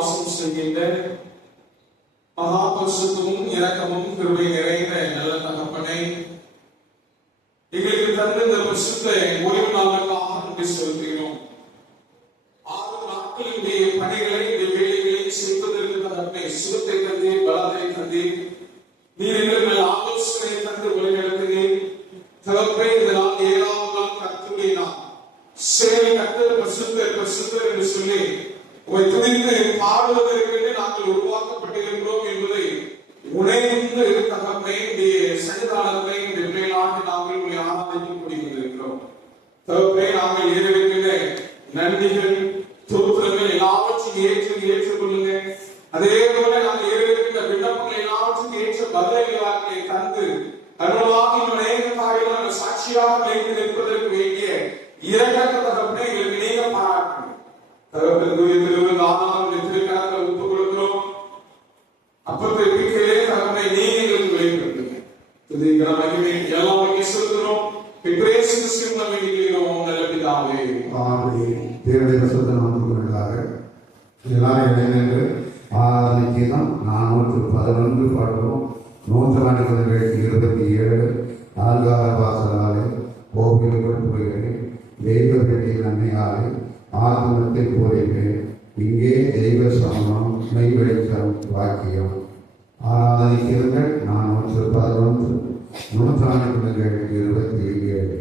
வாசம் செய்கின்ற மகா பரிசுத்தமும் இரக்கமும் கிருபை நிறைந்த நல்ல தகப்பனை, எங்களுக்கு தந்த இந்த பரிசுத்த ஓய்வு நாளுக்காக நன்றி செலுத்துகிறோம். 6 நாட்களினுடைய பணிகளை இந்த வேலைகளை செய்வதற்கு தகப்பனை சுகத்தை தந்தே, பலத்தை தந்தே, நீர் எங்கள் மேல் ஆலோசனை தந்து வழிநடத்துகிறேன். தகப்பனே, இந்த நாள் 7ஆம் நாள் கர்த்தருடைய நாள். சேவை கர்த்தர் பரிசுத்தர் பரிசுத்தர் என்று சொல்லி உம்மை துதித்து பாடுவதற்கு நாங்கள் உருவாக்கப்பட்டிருக்கிறோம் என்பதை உணர்ந்து தகப்பனே, இந்த சன்னிதானத்தை இந்த மேலாண்டு நாங்கள் உங்களை ஆராதிக்க முடிந்திருக்கிறோம். தகப்பனே, நாங்கள் ஏறிருக்கின்ற நன்றிகள் தோத்திரங்கள் எல்லாவற்றையும் ஏற்றுக்கொள்ளுங்க. அதே போல நாங்கள் ஏறிருக்கின்ற விண்ணப்பங்கள் எல்லாவற்றையும் ஏற்ற பதில்களை தந்து அருளாக அநேக காரியங்கள் சாட்சியாக வைத்து நிற்பதற்கு வேண்டிய இரக்கத்தை தகப்பனே எங்களுக்கு நீங்க பாராட்டணும். தகப்பன் தூயத்திலிருந்து ஆனாலும் வெற்றிக்காரர்கள் ஒப்புக் கொடுக்கிறோம். அப்பத்தை பிக்கையிலே தகப்பனை நீங்க எங்களுக்கு வெளிப்படுத்துங்க. துதிக்கிற மகிமை எல்லாம் வகை செலுத்துகிறோம். பிப்ரேஸ் கிறிஸ்துவின் வேண்டிக்கிறோம் நல்ல பிதாவே. ஆமென். தேவனுடைய பரிசுத்த நாமத்திற்காக எல்லாரும் இணைந்து ஆராதனை கீதம் 411 பாடுவோம். 127 ஆல்கார வாசலாலே கோவில்கள் போகிறேன், தெய்வ பெட்டியில் அன்னையாலே ஆத்மத்தை போகிறேன், இங்கே தெய்வ சமணம் மெய் வெளிச்சம் வாக்கியம். ஆராதனை கீதங்கள் 411 127.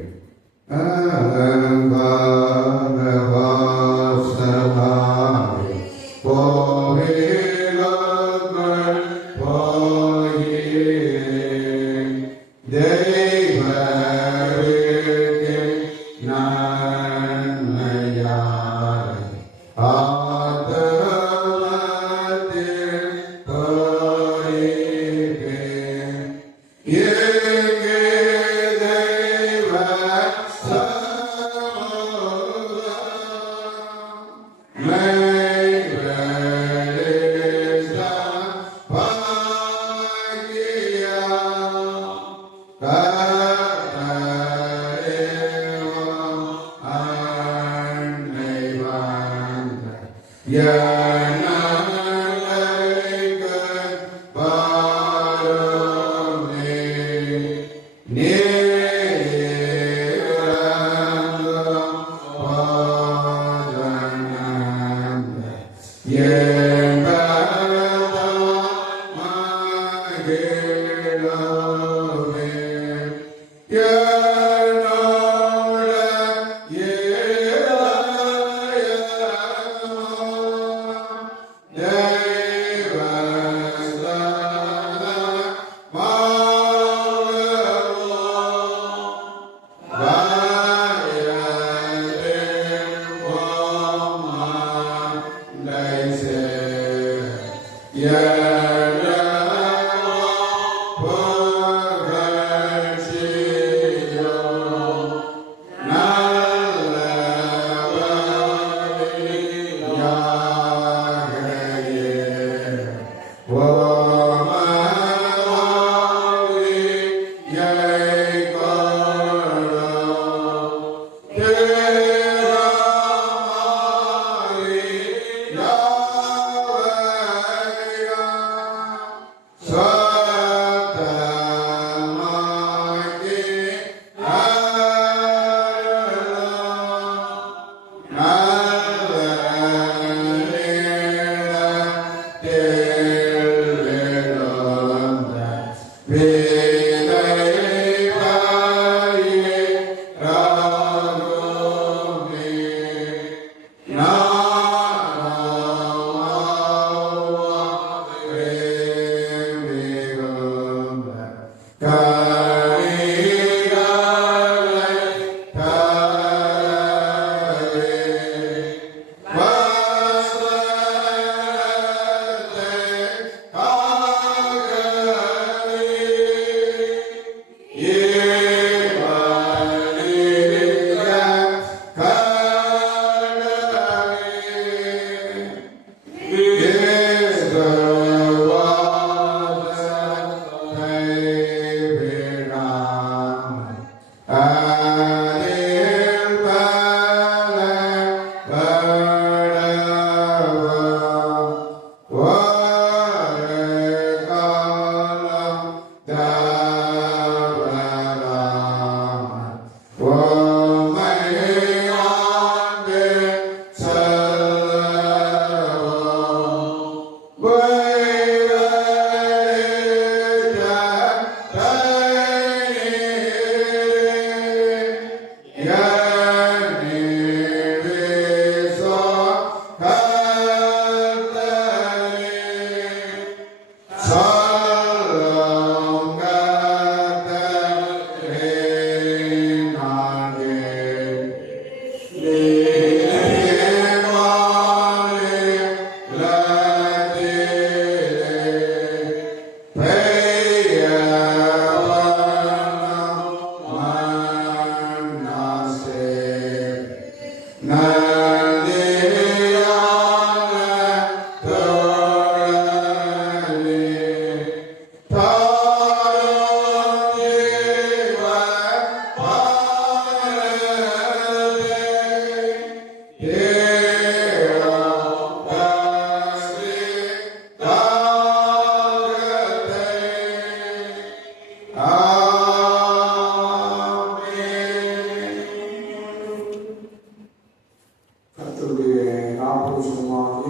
ஆரோக்கியமாக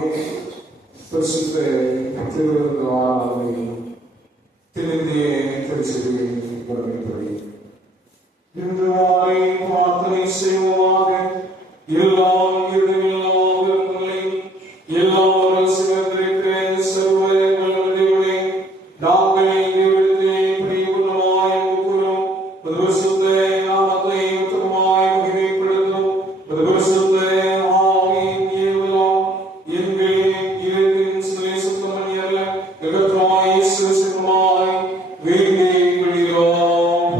பரிசுத்த திருவிழாவை திருந்திய திருச்செடியை வரவேற்பதை இன்று மாலை பிரார்த்தனை செய்வோமாக. எல்லா இடங்களிலும் எல்லாரும் சிவத்திற்கு சர்வ வல்லமையுடைய நாங்கள் இங்கிருந்தே பரிபூர்ணமாய் கூறும் பரிசுத்த நாமத்தை உத்தமமாய் மகிமைப்படுத்தும் பரிசுத்த ஆவியின் ஏவலாம் எங்கள் இருதின் சுத்தமணி அல்ல எகத்தாய் சுத்தமாய் வேண்டி விடுகிறோம்.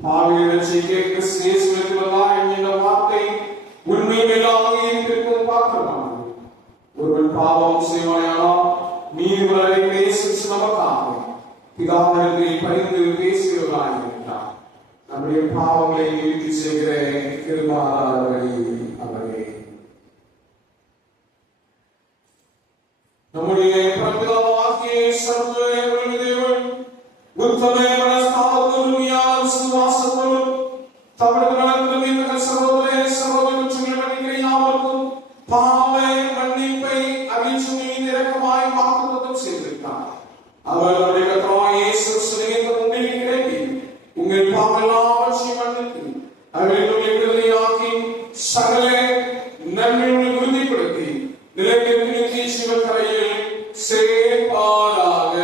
Hallelujah. பாவம் செய்வாயானால் நீதிபதிகளை நேசித்து நமக்காக பிதாவிடத்தில் பரிந்து பேசுகிறவராயிருக்கிறார். நம்முடைய பாவங்களை நிவர்த்தி செய்கிற கிருபாதாரவழி அவரே. நம்முடைய பிரபிதாவாகிய சர்வவல்லமை தேவன் உத்தம மனஸ்தாபத்தோடும் யார் விசுவாசத்தோடும் தமது நலன்களும் சகோதர சகோதரர்கள் யாவருக்கும் பாவ மன்னிப்பை அவிச்சுமி இரக்கமாய் வாக்குத்தத்தம் செய்திருக்கிறார். அவருடைய கர்த்தராகிய இயேசு கிறிஸ்துவின் முன்னிலை கிடைக்கி உங்கள் பாவமெல்லாவற்றையும் மன்னித்து அவர்களுடைய விடுதலையாக்கி சகல நன்மைகளை உறுதிப்படுத்தி நிலைநிறுத்தி நித்திய ஜீவக்கரையில் சேர்ப்பாராக.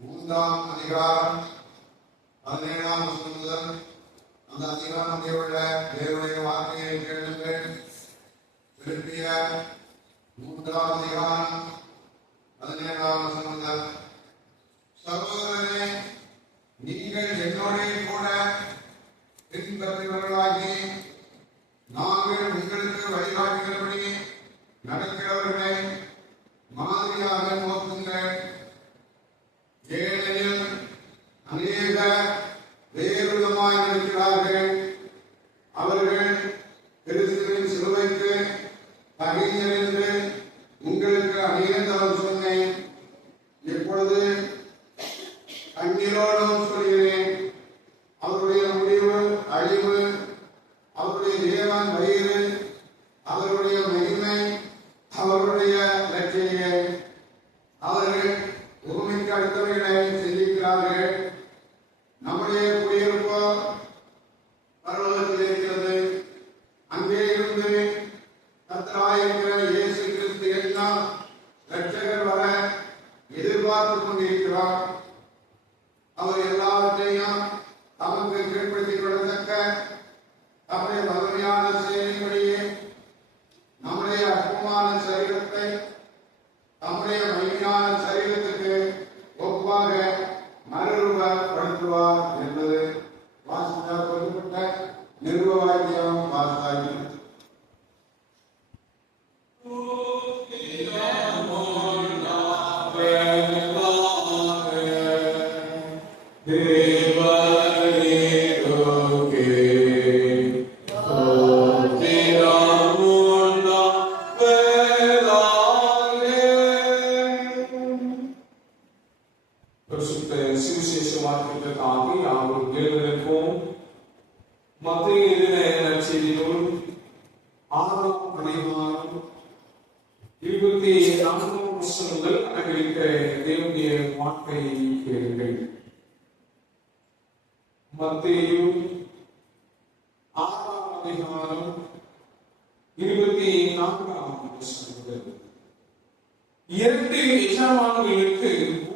மூன்றாம் அதிகாரம் 17ஆம் வசனம் முதல் அந்த அதிகாரத்தில் உள்ள தேவனுடைய வார்த்தையை கேளுங்கள். திருப்பிய 3ஆம் அதிகாரம் 17ஆம் வசனம் முதல். சகோதரரே, நீங்கள் என்னோட கூட பின்பற்றுபவர்களாகி நாங்கள் உங்களுக்கு வழிகாட்டுகிறபடி நடக்கிறவர்களை மாதிரியாக நோக்குங்கள். ஏனெனில் அநேக வேறுவிதமாய் இருக்கிறார்கள். அவர்கள் கிறிஸ்துவின் சிலுவைக்கு தகுதியர் என்று உங்களுக்கு அநேகம் சொன்னேன். இப்பொழுது கண்ணீரோடும் சொல்கிறேன், அவருடைய முடிவு அழிவு, அவருடைய தேவன் வயிறு, அவருடைய மகிமை, அவருடைய லட்சியை. அவர்கள் பூமிக்கு அடுத்தவர்களை சிந்திக்கிறார்கள். நம்முடைய குடியிருப்போ பரலோகத்தில் இருக்கிறது. அங்கே இருந்து கர்த்தராயிருக்கிற இயேசு கிறிஸ்து எல்லாம் இரட்சகர் வர எதிர்பார்த்துக் கொண்டிருக்கிறார். அவர் எல்லாவற்றையும் தமக்கு கீழ்ப்படுத்திக் கொள்ளத்தக்க தம்முடைய வலிமையான செயலின்படியே நம்முடைய அற்பமான சரீரத்தை தம்முடைய மகிமையான சரீரத்துக்கு ஒப்பாக மறுரூபப்படுத்துவார் என்பது வாசித்தால் சொல்லப்பட்ட நிருபவாக்கியம் வாசாகி. மத்தேயு 6ஆம் அதிகாரம் 24ஆம் வசனம். 2 எஜமான்களுக்கு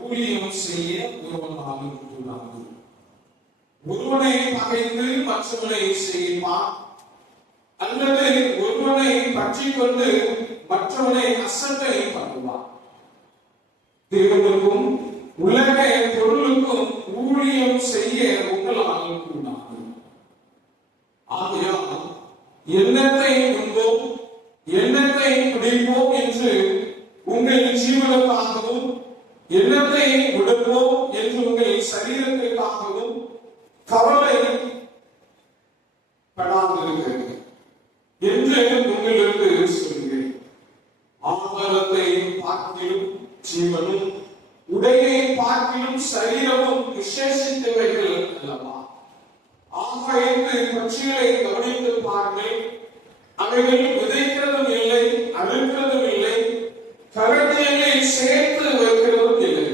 ஊழியம் செய்ய ஒருவனாலும் கூடாது. ஒருவனை பகைத்து மற்றவனை செய்வான், அல்லது ஒருவனை பற்றிக் கொண்டு மற்றவனை அசட்டை பண்ணுவான். தேவனுக்கும் உலக பொருளுக்கும் ஊழியம் செய்ய உங்களால் கூடாது. ஆகையால் எண்ணத்தை உண்போம், எண்ணத்தை குடிப்போம் என்று உங்கள் ஜீவனுக்காகவும், எண்ணத்தை விடுப்போம் என்று உங்கள் சரீரத்திற்காகவும் கவலை படாதிருக்கிறது என்று உங்களுக்கு சொல்கிறேன். ஆகாரத்தை பார்க்கிலும் ஜீவனும், உடையை பார்க்கிலும் சரீரமும் விசேஷித்தவைகள் அல்லவா? ஆகாயத்து பட்சிகளை கவனித்து பாருங்கள். அவைகள் விதைக்கிறதும் இல்லை, அறுக்கிறதும் இல்லை, கரடியை சேர்த்து வைக்கிறதும் இல்லை.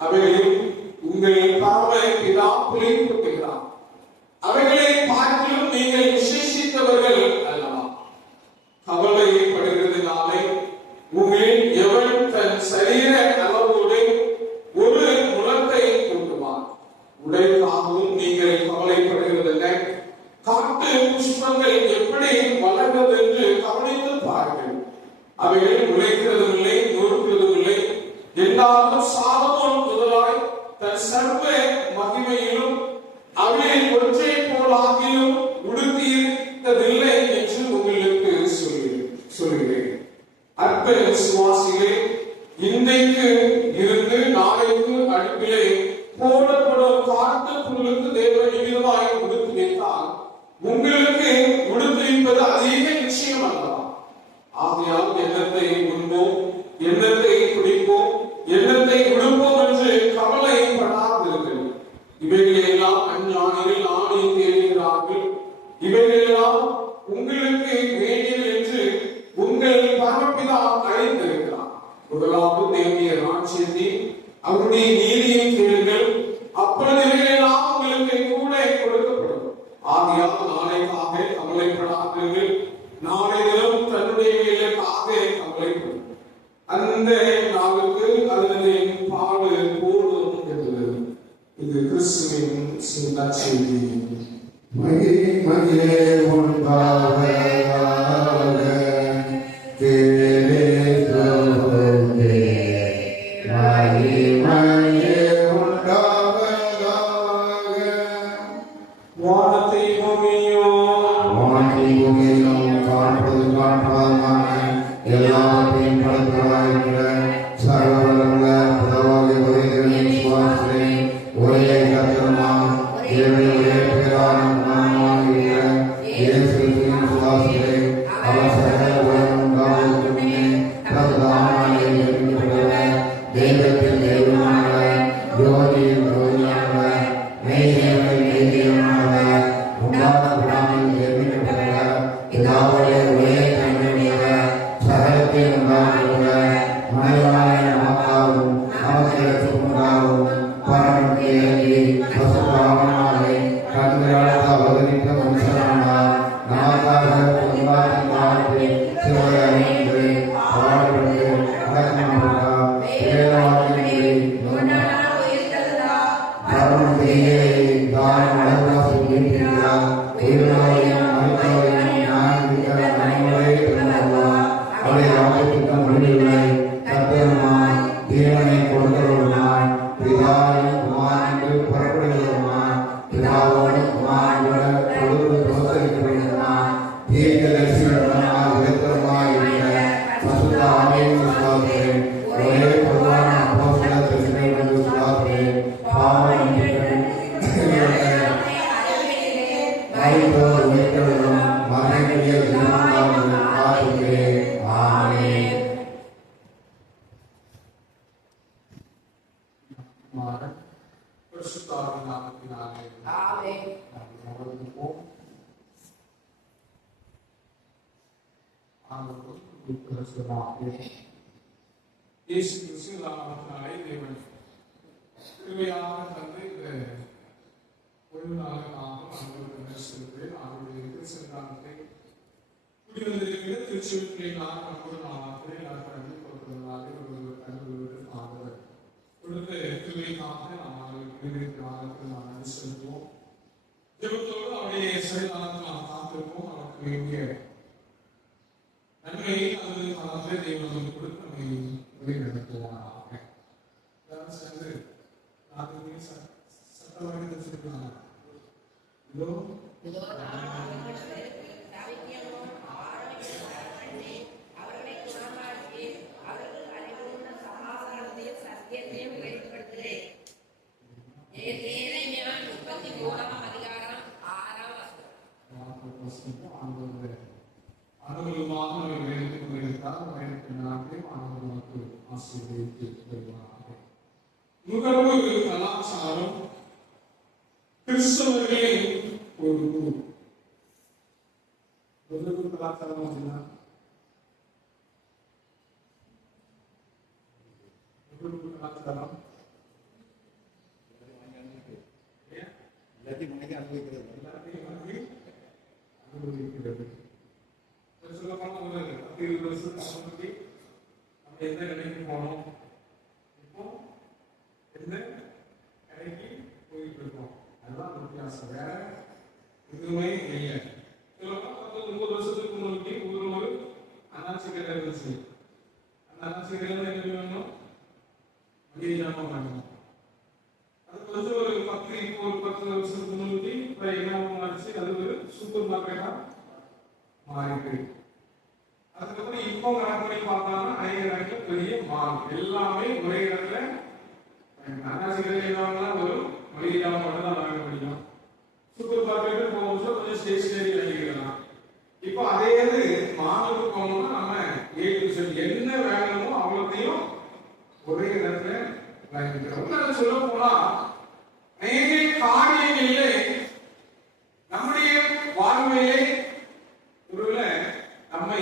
அவைகளில் உங்கள் பார்வை பிதா புலிப்படுத்துகிறார். அவைகளை பார்க்கிலும் நீங்கள் விசேஷித்தவர்கள் அல்லவா? கவலைப்படுகிறதுனாலே உங்களில் எவன் தன் சரீர அளவோடு ஒரு முலத்தை கொண்டுவான். உடைக்காகவும் நீங்கள் கவலைப்படுகிறதில்லை. காட்டு புஷ்பங்கள் எப்படி வளர்கிறது என்று கவனித்து பாருங்கள். அவைகள் உழைக்கிறதும் இல்லை, நொறுக்கிறதும் இல்லை. எல்லாரும் சாலமோன் முதலாய் தன் சர்வ மகிமையிலும் அவையில் ஒற்றை போலாகியும் உடுத்தியிருக்கவில்லை என்று உங்களுக்கு சொல்கிறேன். அற்ப விசுவாசிகளே, இன்றைக்கு இருந்து நாளைக்கு அடுப்பிலே போடப்படும் காட்டு புல்லுக்கு தேவன் விதமாய் உடுத்து வைத்தால் உங்களுக்கு உடுத்து வைப்பது அதிக நிச்சயம் அல்லவா? ஆகையால் எண்ணத்தை உண்போம், எண்ணத்தை குடிப்போம், எண்ணத்தை உடுப்போம் என்று கவலைப்படாதீர்கள். இவைகளெல்லாம் அஞ்ஞானிகள் ஆணை தேடுகிறார்கள். இவைகளெல்லாம் உங்களுக்கு வேண்டியது என்று உங்கள் பரமபிதா அழைத்திருக்கிறார். முதலாவது தேவனுடைய ராஜ்யத்தை, அவருடைய நீதியை கேளுங்கள், அப்பொழுது இவைகளெல்லாம் உங்களுக்கு கூட கொடுக்கப்படும். ஆகையால் நாளைக்காக கவலைப்படாதீர்கள். நாளை தினம் தன்னுடையவைகளுக்காக கவலைப்படும். அந்த நாளுக்கு அதனை பாடு போடும் என்று இது கிறிஸ்துவின் நற்செய்தி. மகிமையே உண்டாவதாக கிறிஸ்துவே, மகிமையே உண்டாவதாக. வானத்தை பூமியும் காண்பது காண்பாதமான எல்லாத்தையும் படைத்தவராயிருக்கிற சர்வவல்லமையுள்ள பிதாவாகிய ஒரே விசுவாசத்திலே ஒரே கர்த்தருமாம் தேவனுடைய ஒரே பேரான குமாரனுமாகிய இயேசு கிறிஸ்துவின் விசுவாசத்திலே அவர் சகல உலகம் உண்டாவதற்கு முன்னே தனது தாமாலே ஜெனிக்கப்பட்டவர், தெய்வத்தில் தெய்வமானவர், ஜோதியில் ஜோதியானவர், மெய்தேவனில் மெய்தேவனானவர், உண்டாக்கப்படாமல் ஜெனிக்கப்பட்டவர், பிதாவுடைய ஒரே தந்தையுடையவர், சகலத்தையும் உண்டாக்குகிறவர், மனிதனாய நமக்காகவும் நமக்கு உண்டாகவும் பரமனுக்கு இறங்கி பசுத்தாமனாலே கண்களால் அவதரித்த மனுஷனானார். நமக்காக பொன்பாட்டின் காலத்தில் சிலுவை அணிந்து பாடுபட்டு அடக்கமானார். வேதவாக்கின்படி பரமனுடைய தானம் அடங்காசு நீட்டினார். உயிரோடையும் மருத்துவரையும் ஞானமிக்க நன்மையை பெறுவார். அவருடைய வாக்குத்தத்தம் முடிவில்லை. கர்த்தருமாய் தேவனை கொடுக்கிறவருமாய் பிதாவின் குமாரனுக்கு புறப்படுகிறவருமாய் பிதாவோடு குமாரனுடன் பொழுது தோத்தரிக்கிறவருமாய் தீர்க்கதரிசியுடனாய் உரைத்தவருமாய் இருக்கிற பசுத்த ஆவியின் விசுவாசத்திலே ஒரே பொதுவான அப்போஸ்தல திருச்சபையின் விசுவாசத்திலே பாவம் மரித்தோர் உயிர்த்தெழுதலும் மரணக்கூடிய ஜீவனுண்டாவது ஆகுகிறேன். ஆமென். பரிசுத்தாவின் நாமத்தினாலே ஆமென். நமக்கு இயேசு கிறிஸ்து நாமத்தினாலே தேவன் கிருபையாக தந்து இந்த ஒரு நாள் நாமும் அவர்களுக்கு செலுத்துவேன். அவருடைய கிறிஸ்து நாமத்தை திருச்சுவத்திலே நான் கூட கொடுத்த கிருபைக்காக நாம் அவர்களுக்கு நாம் நன்றி செலுத்துவோம். ஜெபத்தோடு அவருடைய செயலாளர்கள் நாம் காத்திருப்போம். அவருக்கு வேண்டிய நன்மையை அல்லது பலத்தை தேவன் நமக்கு கொடுத்து நம்மை வழிநடத்துவாராக. எல்லாரும் சேர்ந்து நாட்டுக்கு சட்டமாக தெரிஞ்சுக்கலாம். இதோ அனுகூலமாக வேண்டிக் கொண்டிருக்கிறார். நமக்கு ஆசீர்வதித்து வருவாராக. நுகர்வு கலாச்சாரம் கிறிஸ்தவர்களின் ஒரு நுகர்வு கலாச்சாரம் அப்படின்னா நுகர்வு கலாச்சாரம் எல்லாத்தையும் அனுபவிக்கிறது. சொல்லப்போனா ஒரு 10-20 வருஷத்துக்கு முன்னாடி நம்ம எந்த கடைக்கு போனோம், இப்போ எந்த கடைக்கு போயிட்டு இருக்கோம், அதுதான் வித்தியாசம். வேற எதுவுமே இல்லை. சொல்லப்போனா 30 வருஷத்துக்கு முன்னாடி ஒரு அண்ணாச்சி கடை இருந்துச்சு. அந்த அண்ணாச்சி கடையில என்ன வேணும், மளிகை ஜாமான் வேணும். அது கொஞ்சம் ஒரு 10 வருஷத்துக்கு முன்னாடி இப்போ என்ன மாறிச்சு, அது ஒரு சூப்பர் மார்க்கெட்டா மாறிட்டு. அதுக்கப்புறம் இப்போ கணக்கு பண்ணி பார்த்தாங்கன்னா அநேக இடத்துல பெரிய மால் எல்லாமே ஒரே இடத்துல. அண்ணாச்சி கடையில் ஒரு மளிகை ஜாமான் மட்டும் தான் வாங்க முடியும். சூப்பர் மார்க்கெட்டு போகும்போது கொஞ்சம் ஸ்டேஷனரி வாங்கிக்கலாம். இப்போ அதே இது மாலுக்கு போகணும்னா நம்ம என்ன வேணுமோ அவ்வளோத்தையும் ஒரே இடத்துல வாங்கிக்கிறோம். சொல்ல போனா அநேக காரியங்களிலே நம்முடைய வாழ்விலே ஒருவேளை நம்மை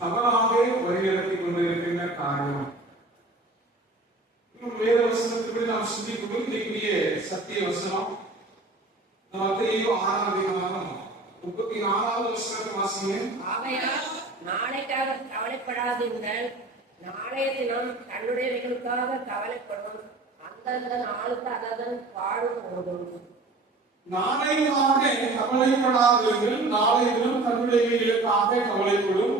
தவறாக வழிநடத்தி கொண்டிருக்கின்ற காரியம். வேத வசனத்துக்கு நாம் சிந்திக்கும் இன்றைக்குரிய சத்திய வசனம் மத்தேயு 6:34 வசனத்தை வாசிங்க. ஆகையால் நாளைக்காக கவலைப்படாதீர்கள், நாளைய தினம் தன்னுடையவைகளுக்காக கவலைப்படும், அந்தந்த நாளுக்கு அதன் பாடு போடும். நாளைக்காக கவலைப்படாதீர்கள், நாளைய தினம் தன்னுடையவைகளுக்காக கவலைப்படும்,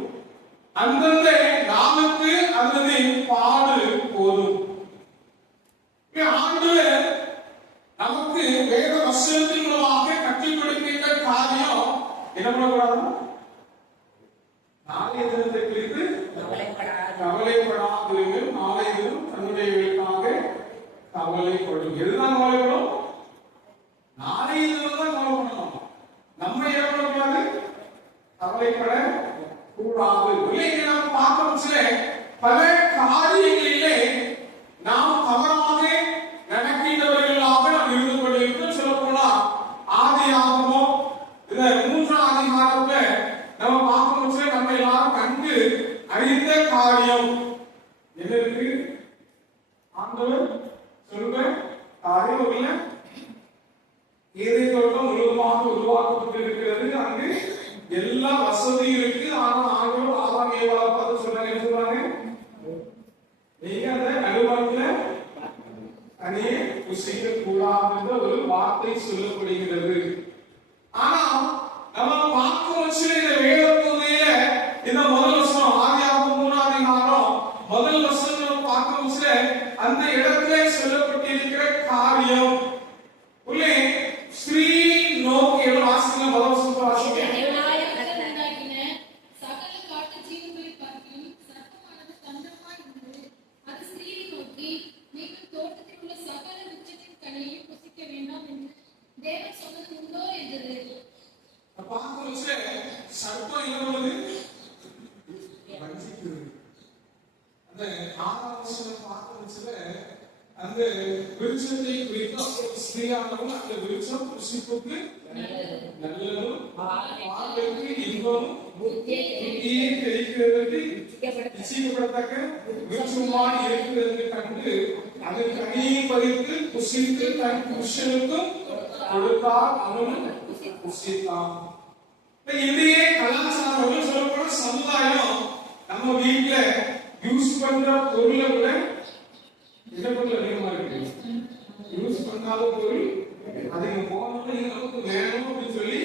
அந்தந்த நாளுக்கு அதன் பாடு போடும். ஆண்டவர் நமக்கு வேத வசனத்தின் மூலமாக கற்றுக் கொடுக்கின்ற காரியம் என்ன பண்ணக்கூடாது, நாளைய தினத்தை குறித்து கவலைப்படாதீர்கள், நாளைய தினம் தன்னுடையவைகளுக்காக கவலைப்படும். எதுதான் கவலைப்படும், நாளைய தினம் தான் கவலைப்படணும். நம்ம ஏற்படக்கூடாது, கவலைப்பட கூடாது. இல்லைங்க நாம் பார்க்கும் சில பல காரியங்களிலே நாம் தவறாக நடக்கின்றவர்களாக நாம் இருந்து கொண்டிருக்கிறோம். சொல்ல போனா ஆதியாகமம் இந்த 3ஆம் அதிகாரத்துல நம்ம பார்க்கும் சில நம்ம எல்லாரும் கண்டு அறிந்த காரியம் என்ன இருக்கு, ஆண்டவர் சொல்ற காரியம் இல்ல. ஏதேன் தோட்டம் முழுவதுமாக உருவாக்கப்பட்டிருக்கிறது. அங்கு எல்லா வசதியும் இருக்கு. ஆனா ஆண்டவர் ஆதாம் ஏவாளை பார்த்து சொன்னாங்க, என்ன சொல்றாங்க, நீங்க அந்த நடுவாரத்துல தனியே புசிக்க கூடாது என்ற ஒரு வார்த்தை சொல்லப்படுகிறது. ஆனா நம்ம பார்க்கும் சில இந்த வேத பகுதியில இந்த முதல் வசனம் ஆதியாகமம் 3ஆம் அதிகாரம் முதல் வசனம் நம்ம பார்க்கும் சில அந்த இடத்துல சொல்லப்பட்டிருக்கிற காரியம் உள்ளே ஸ்ரீ நோக்கி வாசிக்கிற முதல் வசனத்தை வாசிக்க. சர்ப்பம் என்ன பண்ணுது, அந்த 6ஆம் வசனம் பார்க்கும் அந்த விருட்சத்தை குறித்து ஸ்ரீயானவன் அந்த விருட்சம் புசிப்புக்கு நல்லதும் பார்வைக்கு இன்பமும் புத்தியை தெரிவிக்கிறதற்கு இச்சிக்கப்படத்தக்க விருட்சமாய் இருக்கிறது கண்டு அதன் கனியை பறித்து புசித்து தன் புருஷனுக்கும் கொடுத்தார், அவனும் புசித்தான். இந்திய கலாச்சாரம் சொல்லப்போனா சமுதாயம் நம்ம வீட்டுல யூஸ் பண்ற பொருளை விட என்ன பொருள் அதிகமா இருக்கு, யூஸ் பண்ணாத பொருள் அதிகம். போனோம்னா நமக்கு வேணும் அப்படின்னு சொல்லி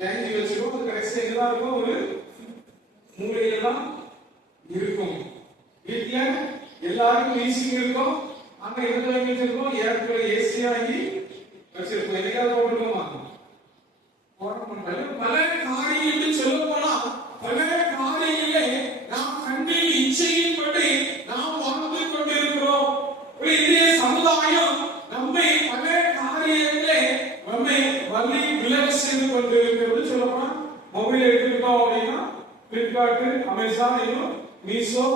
தேங்கி வச்சிருக்கோம். அது கடைசியா எங்கதான் இருக்கும், ஒரு மூலையில தான் இருக்கும். வீட்டுல எல்லாருக்கும் ஈஸியும் இருக்கும். ஆனா எந்த வச்சிருக்கோம், ஏற்கனவே ஏசி ஆகி வச்சிருக்கோம். என்னைக்காவது போட்டுக்கோமா பல காரியங்கள் சொல்ல போனா பல காரியங்களே நாம் கண்ணில் இச்சையின்படி நாம் வாழ்ந்து கொண்டிருக்கிறோம். இந்திய சமுதாயம் நம்மை பல காரியங்களே நம்மை வழி விலக செய்து கொண்டிருக்கிறது. சொல்ல போனா மொபைல் எடுத்துக்கிட்டோம் அப்படின்னா பிளிப்கார்ட், அமேசான், இன்னும் மீஷோ,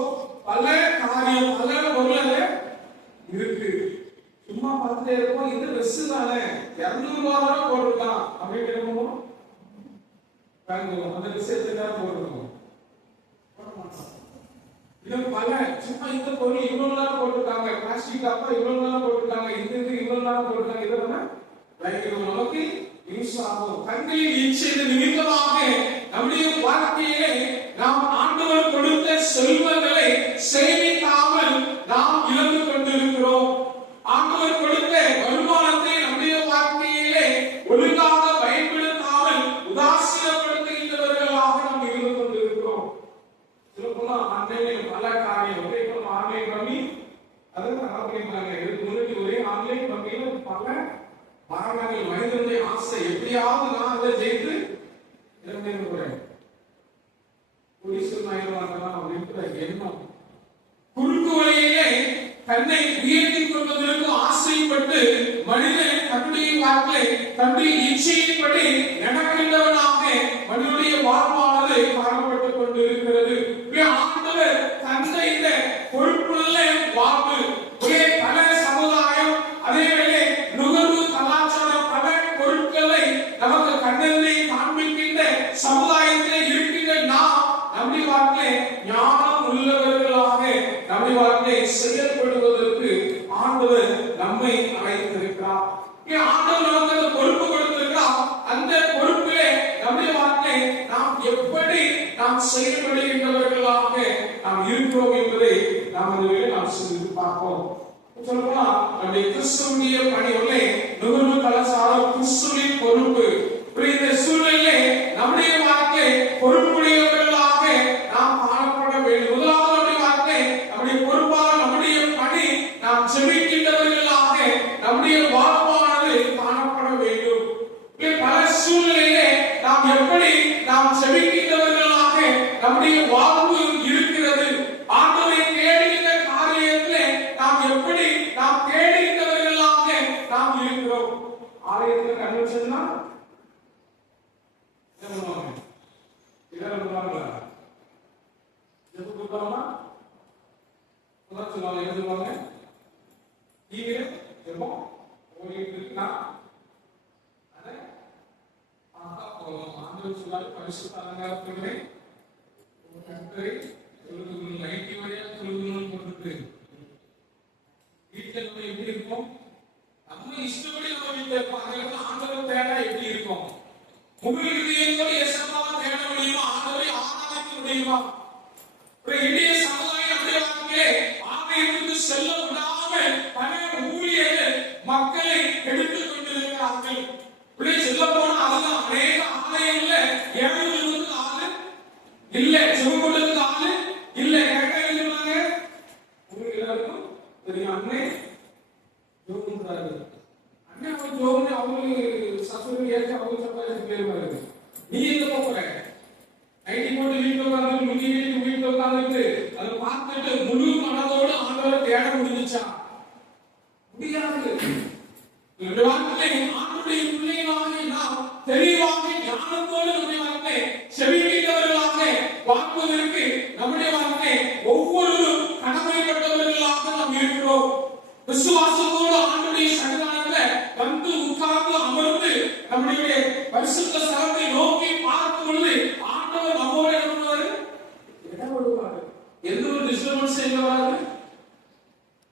பல காரியம் பல பொருள் இருக்கு. சும்மா பார்த்துட்டே இருப்போம். இந்த ட்ரெஸ் தானே 200 ரூபாய் தான் போட்டிருக்கான் அப்படின்னு இருக்கணும். அந்த ட்ரெஸ் எடுத்துதான் போட்டிருக்கோம். இன்னும் பல சும்மா இந்த பொருள் இவ்வளவு நேரம் போட்டிருக்காங்க, பிளாஸ்டிக் அப்பா இவ்வளவு நேரம் போட்டிருக்காங்க, இந்த இவ்வளவு நேரம் போட்டிருக்காங்க. இதெல்லாம் நமக்கு யூஸ் ஆகும். கண்களின் இச்சை நிமித்தமாக நம்முடைய வாழ்க்கையிலே நாம் ஆண்டவர் கொடுத்த செல்வங்களை சேமிக்காமல் நாம் இழந்து கொண்டிருக்கிறோம். ஆண்டவர் கொடுத்த வருமானத்தை நம்முடைய வாழ்க்கையிலே ஒழுங்காக பயன்படுத்தாமல் உதாசீனப்படுத்துகின்றவர்களாக நாம் இருந்து கொண்டிருக்கிறோம். சொல்லப்போனா ஆன்லைன்ல பல காரியம் ஆன்லைன் கம்மி அதான் ஆன்லைன் இதுக்கு முன்னாடி ஒரே ஆன்லைன் கம்மியில பல மரணங்கள், மனிதனுடைய ஆசை எப்படியாவது நான் அதை ஜெயித்து போறேன் அப்படின்ற எண்ணம் குறுக்கு வழியிலே தன்னை உயர்த்திக் கொள்வதற்கு ஆசைப்பட்டு மனிதன் தன்னுடைய வாழ்க்கை தன்னுடைய இச்சையின்படி நடக்கின்றவனாக மனிதனுடைய வாழ்வானது காணப்பட்டுக் கொண்டிருக்கிறது. ஆண்டவர் தந்த இந்த பொறுப்புள்ள வாழ்வு ஒரே பல சமுதாயம் அதேவேளை நுகர்வு கலாச்சாரம் பல பொருட்களை நமக்கு கண்ணெதிரே காண்பிக்கின்ற சமுதாயத்தில் இருக்கின்ற நாம் நம்முடைய வாழ்க்கை ஞானம் உள்ளவர்களாக நம்முடைய வாழ்க்கை செயல்படுவதற்கு ஆண்டவர் நம்மை அழைத்திருக்கிறார். ஆண்டவர் நமக்கு அந்த பொறுப்பு கொடுத்திருக்கிறார். அந்த பொறுப்பிலே நம்முடைய வாழ்க்கை நாம் எப்படி நாம் செயல்படுகின்றவர்களாக நாம் இருக்கிறோம் என்பதை நாம் சிந்தித்து பார்ப்போம். சொல்லப்போனா நம்முடைய கிறிஸ்துவிய பணி உள்ளே நுகர்வு கலாச்சாரம் கிறிஸ்துவின் பொறுப்பு. இந்த சூழலிலே நம்முடைய வாழ்க்கை பொறுப்புடையவர்களாக நாம் காணப்பட வேண்டும். முதலாவது நம்முடைய வாழ்க்கை நம்முடைய பொறுப்பாக நம்முடைய பணி நாம் செபிக்கின்றவர்களாக நம்முடைய வாழ்வானது காணப்பட வேண்டும். பல சூழ்நிலையிலே நாம் எப்படி நாம் செபிக்கின்றவர்களாக நம்முடைய வாழ்வு இருக்கிறது. ஆண்டவரை தேடுகின்ற காரியத்திலே நாம் எப்படி நாம் தேடுகின்றவர்களாக நாம் இருக்கிறோம். ஆலயத்தில் கன்வென்ஷன்னா என்ன பண்ணுவாங்க, இதெல்லாம் பண்ணுவாங்களா, எப்ப கொடுத்தாங்கன்னா சொல்லுவாங்க, என்ன சொல்லுவாங்க, டிவியில எப்போ ஓடிட்டு இருக்கா அதை பார்த்தா போதும். ஆண்டவர் சொல்லாரு பரிசுத்த அலங்காரத்திலே ஒரு கட்டரை சொல்லுங்கள், நைட்டி வழியா சொல்லுங்கன்னு போட்டுட்டு வீட்டுல நம்ம எப்படி இருக்கோம், நம்ம இஷ்டப்படி நம்ம வீட்டுல இருப்போம். அந்த ஆண்டவர் தேடா எப்படி இருக்கும், முழு இதயத்தோடு எசமாவா தேட முடியுமா, ஆண்டவரை ஆராதிக்க முடியுமா? இந்திய சமுதாயம் அப்படியே வாழ்க்கையிலே ஆலயத்துக்கு செல்ல விடாமல் பல ஊழியர்கள் மக்களை எடுத்துக் கொண்டிருக்கிறார்கள். இப்படி சொல்ல போனா அதுதான் அநேக ஆலயங்கள்ல ஏழுவதற்கு ஆளு இல்ல, சிவகுண்டத்துக்கு ஆளு இல்ல. கேட்டா எழுதுவாங்க, உங்களுக்கு எல்லாருக்கும் தெரியும், அண்ணே ஜோகுன்றாரு, அண்ணே அவங்க ஜோகுன்னு அவங்களுக்கு சசுரன் ஏற்க அவங்க சப்பாத்தி பேர் வருது. நீ எங்க போற ஐடி போட்டு வீட்டுல உட்கார்ந்து முன்னி வீட்டுல உட்கார்ந்து அதை பார்த்துட்டு முழு மனதோடு ஆண்டவரை தேட முடிஞ்சுச்சா? முடியாது. ஆண்டுடைய பிள்ளைகளாக நாம் தெளிவாக ஞானத்தோடு நம்முடைய வாழ்க்கை செவிக்கின்றவர்களாக வாழ்வதற்கு நம்முடைய வாழ்க்கை ஒவ்வொருவரும் கடமைப்பட்டவர்களாக நாம் இருக்கிறோம். விசுவாசத்தோடு ஆண்டுடைய சன்னிதானத்தில் வந்து உட்கார்ந்து அமர்ந்து நம்முடைய பரிசுத்த ஸ்தலத்தை நோக்கி பார்க்கும் பொழுது ஆண்டவர் நம்மோடு என்ன இடம் விடுவாரு. எந்த ஒரு டிஸ்டர்பன்ஸ் எங்க வராது.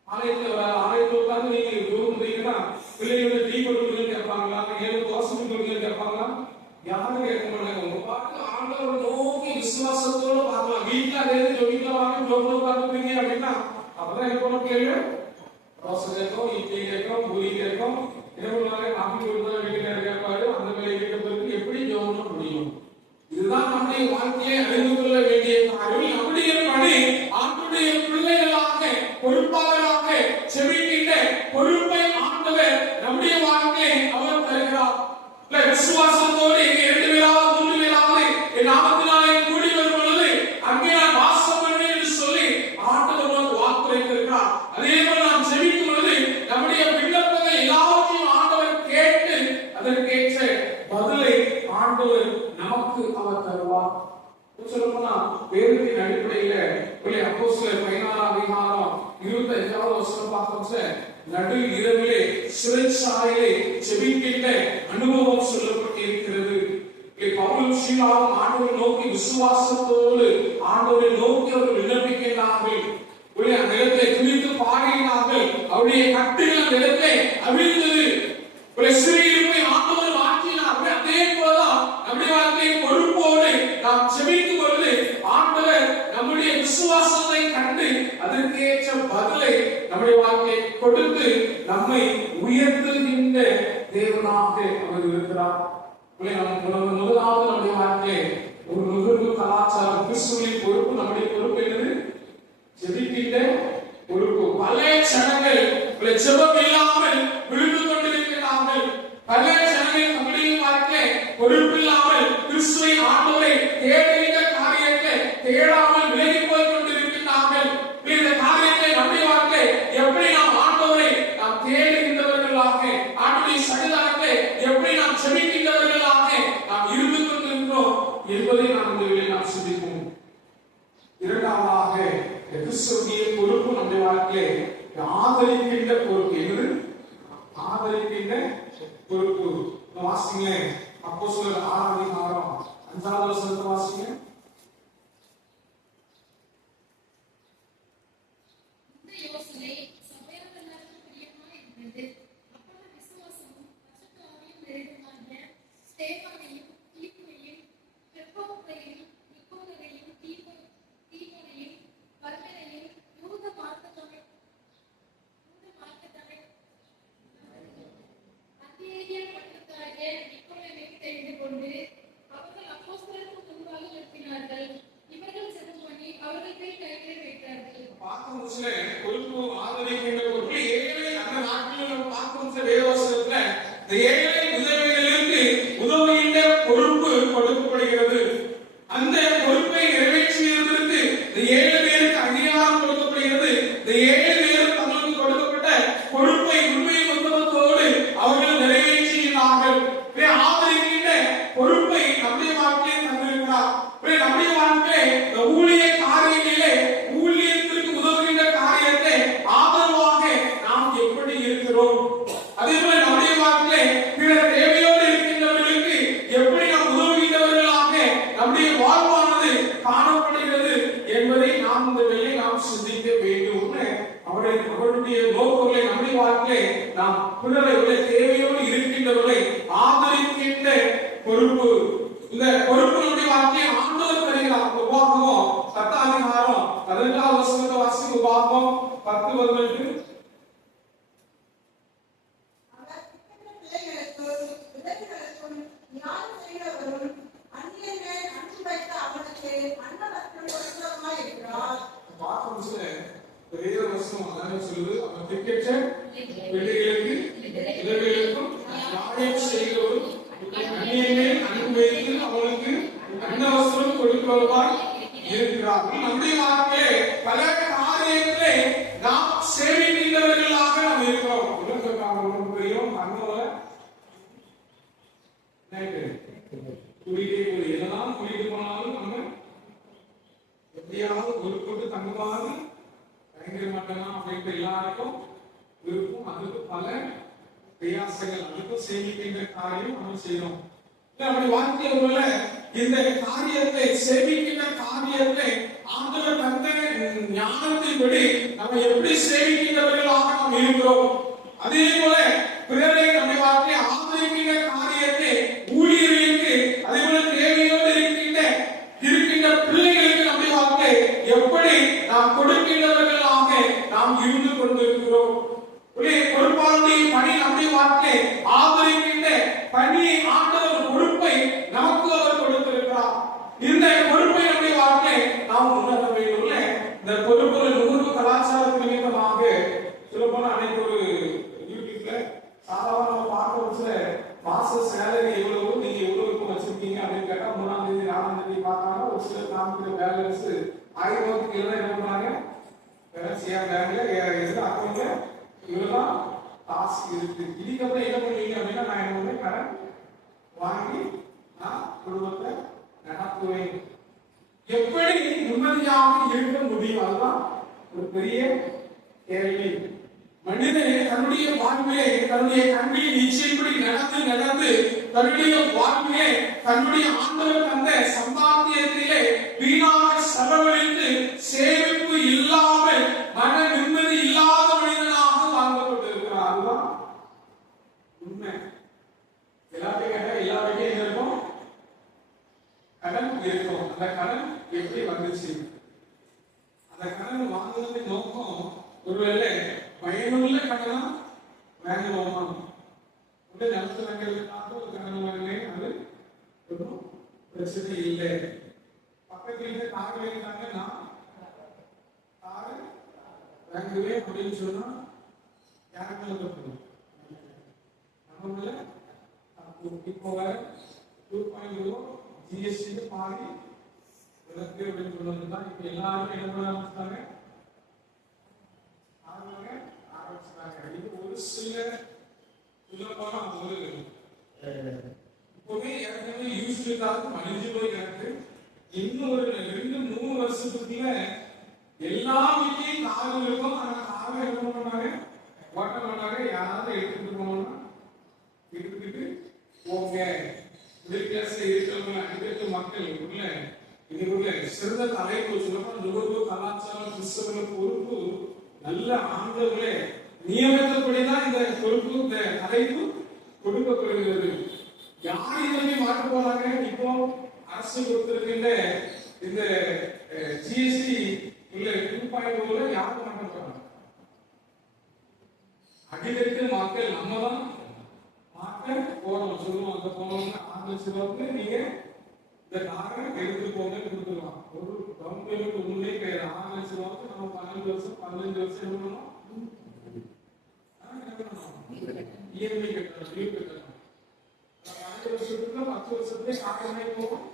ஆலயத்தில் வர ஆலயத்தில் உட்கார்ந்து நீங்க யோகிங்கன்னா பிள்ளைகளோட டீ கொடுக்குறீங்கன்னு கேட்பாங்களா, ஏதோ தோசை கொடுக்குறீங்கன்னு கேட்பாங்களா? யாரும் கேட்க மாட்டாங்க. கேட்கும், பூரி கேட்கும், இரவுனாலே காபி கொடுத்தாலும் வீட்டுல கேட்பாரு. அந்த வேலை கேட்பதற்கு எப்படி ஜெபம் பண்ண முடியும்? இதுதான் நம்முடைய வாழ்க்கையை அறிந்து கொள்ள வேண்டிய காரியம். நம்முடைய பணி ஆண்டுடைய பிள்ளைகளாக பொறுப்பாளராக செபிக்கின்ற பொறுப்பை ஆண்டவர் நம்முடைய வாழ்க்கையை அவர் தருகிறார். விசுவாசத்தோடு இரண்டு பேராவது மூன்று பேராவது என் நாமத்தினாலே கூடி வரும் பொழுது அங்கே நான் வாசம் பண்ணுவேன் என்று சொல்லி ஆண்டவர் நமக்கு வாக்குரைத்திருக்கிறார். அதே போல நாம் செபிக்கும் பொழுது நம்முடைய விண்ணப்பங்கள் எல்லாவற்றையும் ஆண்டவர் கேட்டு அதற்கேற்ற பதிலை ஆண்டவர் நமக்கு அவர் தருவார். சொல்லப்போனா வேதத்தின் அடிப்படையில அப்போஸ்தலர் 16ஆம் அதிகாரம் 25வது வசனம் பார்க்கிறோம். நடு இரவிலே சிறைச்சாலையிலே ஜெபிக்கின்ற அனுபவம் சொல்லப்பட்டிருக்கிறது. பவுலும் சீலாவும் ஆண்டவரை நோக்கி விசுவாசத்தோடு ஆண்டவரை நோக்கி அவர் விண்ணப்பிக்கிறார்கள். அந்த இடத்தை துணித்து பாடினார்கள். அவருடைய கட்டுகள் இடத்தை அவிழ்ந்தது. சிறையிருப்பை ஆண்டவர் மாற்றினார்கள். அதே போலதான் நம்முடைய வாழ்க்கையை பொறுப்போடு நாம் ஜெபிக்கும் பொழுது ஆண்டவர் நம்முடைய விசுவாசத்தை கண்டு அதற்கேற்ற பதிலை நம்முடைய வாழ்க்கையை கொடுத்து நம்மை உயர்த்துகின்ற தேவனாக அவர் இருக்கிறார். முதலாவது நம்முடைய வாழ்க்கையை ஒரு நுகர்வு கலாச்சாரம் கிறிஸ்துவின் பொறுப்பு. நம்முடைய பொறுப்பு என்னது? ஜெபிக்கின்ற பொறுப்பு. பல ஜனங்கள் ஜெபம் இல்லாமல் விழுந்து கொண்டிருக்கிறார்கள். பல ஜனங்கள் நம்முடைய வாழ்க்கை பொறுப்பில்லாமல் கிறிஸ்துவை ஆண்டவரை தேடுகின்ற காரியத்தை தேடாமல் விலகி போய் கொண்டிருக்கிறார்கள். இந்த காரியத்தை நம்முடைய வாழ்க்கை எப்படி நாம் ஆண்டவரை நாம் தேடுகின்றவர்களாக, ஆண்டவருடைய சன்னிதானத்தை எப்படி நாம் செபிக்கின்றவர்களாக நாம் இருந்து கொண்டிருக்கிறோம் என்பதை நாம் இந்த வேளையில் நாம் சிந்திப்போம். இரண்டாவதாக கிறிஸ்துவின் பொறுப்பு நம்முடைய வாழ்க்கையை ஆதரிக்கின்ற பொறுப்பு. என்னது? ஆதரிக்கின்ற பொறுப்பு. வாசிங்க அப்போஸ்தலர் 6ஆம் அதிகாரம் 5வது வசனத்தை வாசிங்க. இந்த யோசனை சபையாருக்கு பிரியமாய் இருந்தது. அப்பொழுது விசுவாசமும் பரிசுத்த ஆவியும் நிறைந்தவனாகிய ஸ்தேவானையும் தீத்துவையும் தெர்போத்தையும் நிக்கோதரையும் தீமோனையும் பர்மெனையும் யூத மார்க்கத்தாரை அந்தியோகியா பட்டணத்தாகிய நிக்கோதேமையும் தெரிந்து கொண்டு அவர்கள் அப்போஸ்தலருக்கு முன்பாக நிறுத்தினார்கள். இவர்கள் ஜெபம் பண்ணி அவர்கள் மேல் கைகளை வைத்தார்கள். பார்க்கும்போது பொறுப்பு ஆதரிக்கின்ற பொறுப்பு ஏழை அந்த நாட்டில் நம்ம பார்க்கும்போது வேதவசனத்துல இந்த ஏழை உதவிகளுக்கு உதவுகின்ற பொறுப்பு கொடுக்கப்படுகிறது. அந்த பொறுப்பை நிறைவேற்றியதற்கு இந்த 7 பேருக்கு அங்கீகாரம் கொடுக்கப்படுகிறது. இந்த 7 பேரும் தங்களுக்கு கொடுக்கப்பட்ட பொறுப்பை உண்மை உத்தமத்தோடு அவர்கள் நிறைவேற்றினார்கள். ஆதரிக்கின்ற பொறுப்பை நம்முடைய வாழ்க்கையை தந்திருக்கிறார். நம்முடைய வாழ்க்கையை இந்த ஊழிய காரியங்களிலே ஊழியத்திற்கு உதவுகின்ற காரியத்தை ஆதரவாக நாம் எப்படி இருக்கிறோம்? அதே போல நம்முடைய வாழ்க்கையை பிற தேவையோடு இருக்கின்றவர்களுக்கு எப்படி நாம் உதவுகின்றவர்களாக நம்முடைய வாழ்வானது காணப்படுகிறது என்பதை நாம் இந்த வேளையை நாம் சிந்திக்க வேண்டும். அவருடைய நோக்கங்களை நம்முடைய வாழ்க்கையை நாம் பிறரை தேவையோடு இருக்கின்றவர்களை ஆதரிக்கின்ற பொறுப்பு. இந்த பொறுப்பு நம்முடைய வாழ்க்கையை ஆண்டவர் தருகிறார். உபாகமம் 10ஆம் அதிகாரம் 15வது வசனத்தை வாசிங்க. உபாகமம் 10:18. நம்முடைய வாழ்க்கையிலே பல காரியங்களை நாம் சேவிக்கின்றவர்களாக நாம் இருக்கிறோம். புரியும் அண்ணோல குடிக்க எதெல்லாம் குடிக்க போனாலும் நம்ம எப்படியாவது ஒரு கொண்டு தங்குவாது பயங்கர மாட்டலாம் அப்படின்ற எல்லாருக்கும் விருப்பம். அதுக்கு பல பிரயாசங்கள், அதுக்கும் சேமிக்கின்ற காரியம் நம்ம செய்யறோம். நம்முடைய வாழ்க்கையில இந்த காரியத்தை சேமிக்கின்ற காரியத்தை ஆண்டவர் தந்த ஞானத்தின்படி நம்ம எப்படி சேமிக்கின்றவர்களாக நாம் இருக்கிறோம். அதே போல பிறரை நம்முடைய வாழ்க்கையை ஆதரிக்கின்ற காரியத்தை ஊழியர்களுக்கு, அதே போல தேவையோடு இருக்கின்ற பிள்ளைகளுக்கு நம்முடைய வாழ்க்கை எப்படி நாம் கொடுக்கின்றவர்களாக நாம் இருந்து கொண்டிருக்கிறோம். பொறுப்பாளருடைய மாச சேலரி எவ்வளவு, நீங்க எவ்வளவு வச்சிருக்கீங்க அப்படின்னு கேட்டா 3ஆம் தேதி 4ஆம் தேதி பார்த்தாங்க. ஒரு சிலர் காமிக்கிற பேலன்ஸ் 1000 கீழே என்ன பண்ணாங்க, பேங்க்ல எந்த அக்கௌண்ட்ல இவ்வளவுதான் காசு இருக்கு. இதுக்கப்புறம் என்ன பண்ணுவீங்க அப்படின்னா, நான் என்ன பண்ணுவேன், கடன் வாங்கி நான் குடும்பத்தை நடத்துவேன். எப்படி நிம்மதியாக இருக்க முடியும்? அதுதான் ஒரு பெரிய கேள்வி. மனிதன் தன்னுடைய வாழ்விலே தன்னுடைய கண்ணின் நிச்சயப்படி நடந்து தன்னுடைய வாழ்விலே தன்னுடைய ஆண்டவர் தந்த சம்பாத்தியத்திலே வீணாக செலவழித்து சேமிப்பு இல்லாமல் மன நிம்மதி இல்லாத மனிதனாக வாழ்ந்துகொண்டிருக்கிறார். அதுதான் உண்மை. எல்லாத்தையும் கேட்டா எல்லா வகையும் இருக்கும், கடன் இருக்கும். அந்த கடன் எப்படி வந்துச்சு? அந்த கடன் வாங்குவதன் நோக்கம் ஒருவேளை பயனுள்ள கடனா வாங்குவோமா? நிலத்து வாங்கிறதுக்காக ஒரு கடன் வாங்கினேன், அது ஒன்றும் பிரச்சனை இல்லை. பக்கத்துல இருந்து கார் வாங்கிட்டாங்க, நான் கார் வாங்குவேன் அப்படின்னு சொன்னா யாருக்கு தப்பு? நம்மள இப்போ வர 2.0 ஜிஎஸ்டி பாதி விலக்கு அப்படின்னு சொன்னதுதான் இப்ப எல்லாரும் என்ன பண்ண ஆரம்பிச்சாங்க, ஆரம்பிச்சாங்க. இது ஒரு சில சுலபமான ஒரு இப்பவே ஏற்கனவே யூஸ்டுக்காக மலிஞ்சு போய் கிடக்கு. இன்னும் ஒரு 2-3 வருஷத்துக்குள்ள எல்லா வீட்லயும் கார் இருக்கும். ஆனா காரை என்ன பண்ணாங்க, ஓட்ட மாட்டாங்க. யாராவது எடுத்துட்டு போனோம்னா எடுத்துக்கிட்டு போங்க. மிடில் கிளாஸ்ல இருக்கிற மக்கள் உள்ள இதுக்குள்ள சிறந்த தலைப்பு சொல்லப்போனா நுகர்வோர் கலாச்சாரம் கிறிஸ்தவ பொறுப்பு நல்ல ஆண்களே நியமித்தபடிதான் இந்த பொறுப்பு, இந்த தலைப்பு கொடுக்கப்படுகிறது. யார் இதனை மாற்ற போறாங்க? இப்போ அரசு கொடுத்திருக்கின்ற இந்த ஜிஎஸ்டி இல்ல 2.0 யாரும் மாற்ற போறாங்க? அடிக்கடி மக்கள் நம்ம தான் மாற்ற போறோம். சொல்லுவோம், அங்க போனோம்னா 6 லட்சம் ரூபாய்க்கு நீங்க இந்த காரை எடுத்து போங்க கொடுத்துருவான். ஒரு டவுன் பேமெண்ட் உண்மையே கிடையாது. 6 லட்சம் ரூபாய்க்கு நம்ம 12 வருஷம் 15 வருஷம் என்ன பண்ணணும்? இஎம்ஐ கட்டணும், டியூ கட்டணும். 12 வருஷத்துக்கு 10 வருஷத்துக்கு காரணமே போகும்,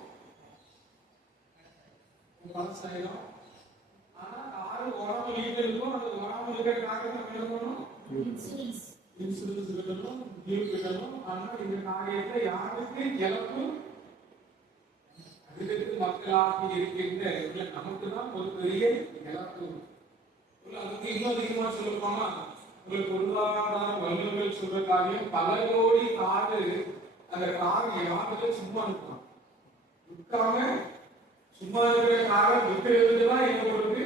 பழசாயிடும். ஆனா காரு உடம்பு வீட்டில் இருக்கும். அந்த உடம்பு இருக்கிற காரை நம்ம என்ன பண்ணணும்? இன்சூரன்ஸ் கட்டணும், டியூ கட்டணும். ஆனா இந்த காரியத்தை யாருக்கு இழப்பு? அதுக்கு மக்களாக இருக்கின்ற நமக்கு தான் ஒரு பெரிய இழப்பு. அதுக்கு இன்னும் அதிகமா சொல்ல போனா உங்களுக்கு பொருளாதார வல்லுநர்கள் சொல்ற காரியம், பல கோடி காரு அந்த கார் யாருக்கு சும்மா இருக்கலாம், விற்காம சும்மா இருக்கிற காரை விற்கிறதுதான் எங்க பொறுப்பு?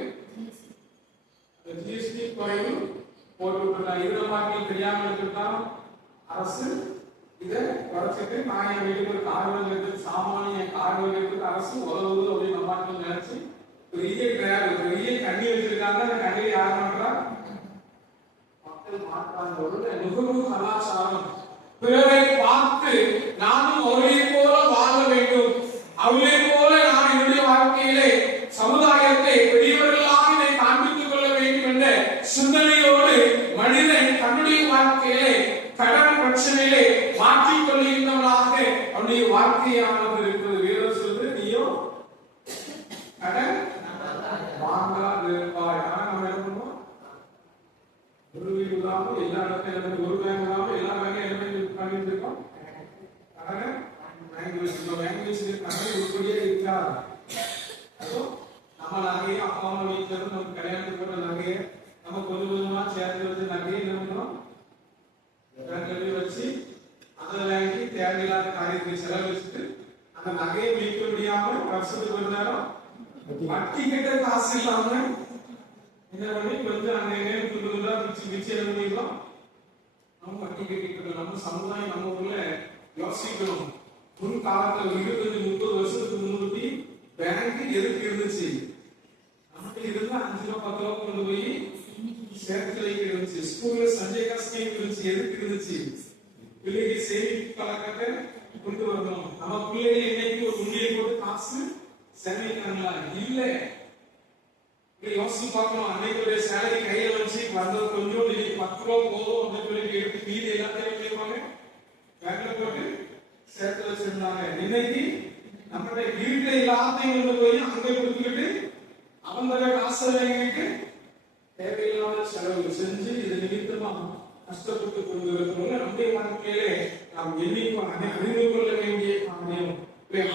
ஜிஎஸ்டி குறைவு போட்டு விட்டுருக்காங்க. இது மக்கள் தெரியாம இருக்கலாம். அரசு இதை குறைச்சிட்டு நான் என் வீட்டுக்கு ஒரு கார் வாங்கிறதுக்கு சாமானிய கார் வாங்கிறதுக்கு அரசு உதவுது அப்படின்னு நம்ம நினைச்சு பெரிய பெரிய கண்ணி வச்சிருக்காங்க. அந்த கண்ணியை யார் மாற்றா? மக்கள் மாற்றாங்க. ஒரு நுகர்வு கலாச்சாரம். பிறரை பார்த்து நானும் அவரை போல வாழ வேண்டும், அவரை போல நான் என்னுடைய வாழ்க்கையிலே சமுதாயத்தை பெரியவர்களாக இதை காண்பித்துக் கொள்ள வேண்டும் என்ற சிந்தனையோடு மனிதன் தன்னுடைய வாழ்க்கையிலே கடன் பிரச்சனையிலே மாற்றிக் கொள்கின்றவனாக அவனுடைய வாழ்க்கையானது இருக்கிறது. வேறு சொல்றது, நீயோ கடன் வாங்காது இருப்பாய். ஆனா நம்ம என்ன பண்ணுவோம்? ஒரு வீடு இல்லாம எல்லா இடத்தையும் ஒரு பேங்க் இல்லாம எல்லா பேங்கையும் என்ன பண்ணிட்டு இருக்கோம்? கடனை வாங்கி வச்சிருக்கோம். வாங்கி வச்சிருக்க கடனை உருப்படியே இருக்காது. அதுவும் நம்ம நகையை அப்பா அம்மா வீட்டுல இருந்து நமக்கு கல்யாணத்துக்கு போட்ட நகையை நம்ம கொஞ்சம் கொஞ்சமா சேர்த்து வச்சு நகையை என்ன பண்ணுவோம்? வச்சு அதை வாங்கி தேவையில்லாத காரியத்தை செலவழிச்சுட்டு அந்த நகையை மீட்க முடியாம வருஷத்துக்கு ஒரு நேரம் வட்டி கட்ட காசு இல்லாம என்ன பண்ணி கொஞ்சம் அங்க துண்டு பிச்சு என்ன பண்ணிக்கலாம்? நம்ம வட்டி கட்டிட்டு நம்ம சமுதாயம் நம்ம உள்ள யோசிக்கணும். முன் காலத்துல 25-30 வருஷத்துக்கு முன்னாடி பேங்க் எதுக்கு இருந்துச்சு? நமக்கு இருந்தா 5 ரூபா 10 ரூபா கொண்டு போய் சேர்த்து வைக்க இருந்துச்சு. ஸ்கூல்ல சஞ்சய் ஸ்கீம் இருந்துச்சு. எதுக்கு இருந்துச்சு? பிள்ளைக்கு சேமிப்பு பழக்கத்தை கொண்டு வரணும். நம்ம பிள்ளைங்க என்னைக்கு ஒரு உண்டியை போட்டு காசு சேமிக்கிறாங்களா? இல்ல. யோசிச்சு பார்க்கணும். அன்னைக்குடைய சேலரி கையில வச்சு வந்தது கொஞ்சம் 10 ரூபா போதும் அந்த பிள்ளைக்கு எடுத்து மீதி எல்லாத்தையும் பேங்க்ல போட்டு சேர்த்து வச்சிருந்தாங்க. இன்னைக்கு நம்மளுடைய வீட்டுல எல்லாத்தையும் கொண்டு போய் அங்க கொடுத்துக்கிட்டு அவங்க காசை வாங்கிட்டு தேவையில்லாத செலவு செஞ்சு இது நிமித்தமா கஷ்டப்பட்டு கொண்டு இருக்கிறவங்க நம்முடைய வாழ்க்கையிலே நாம் எண்ணிக்கொள்ள அறிந்து கொள்ள வேண்டிய காரியம்.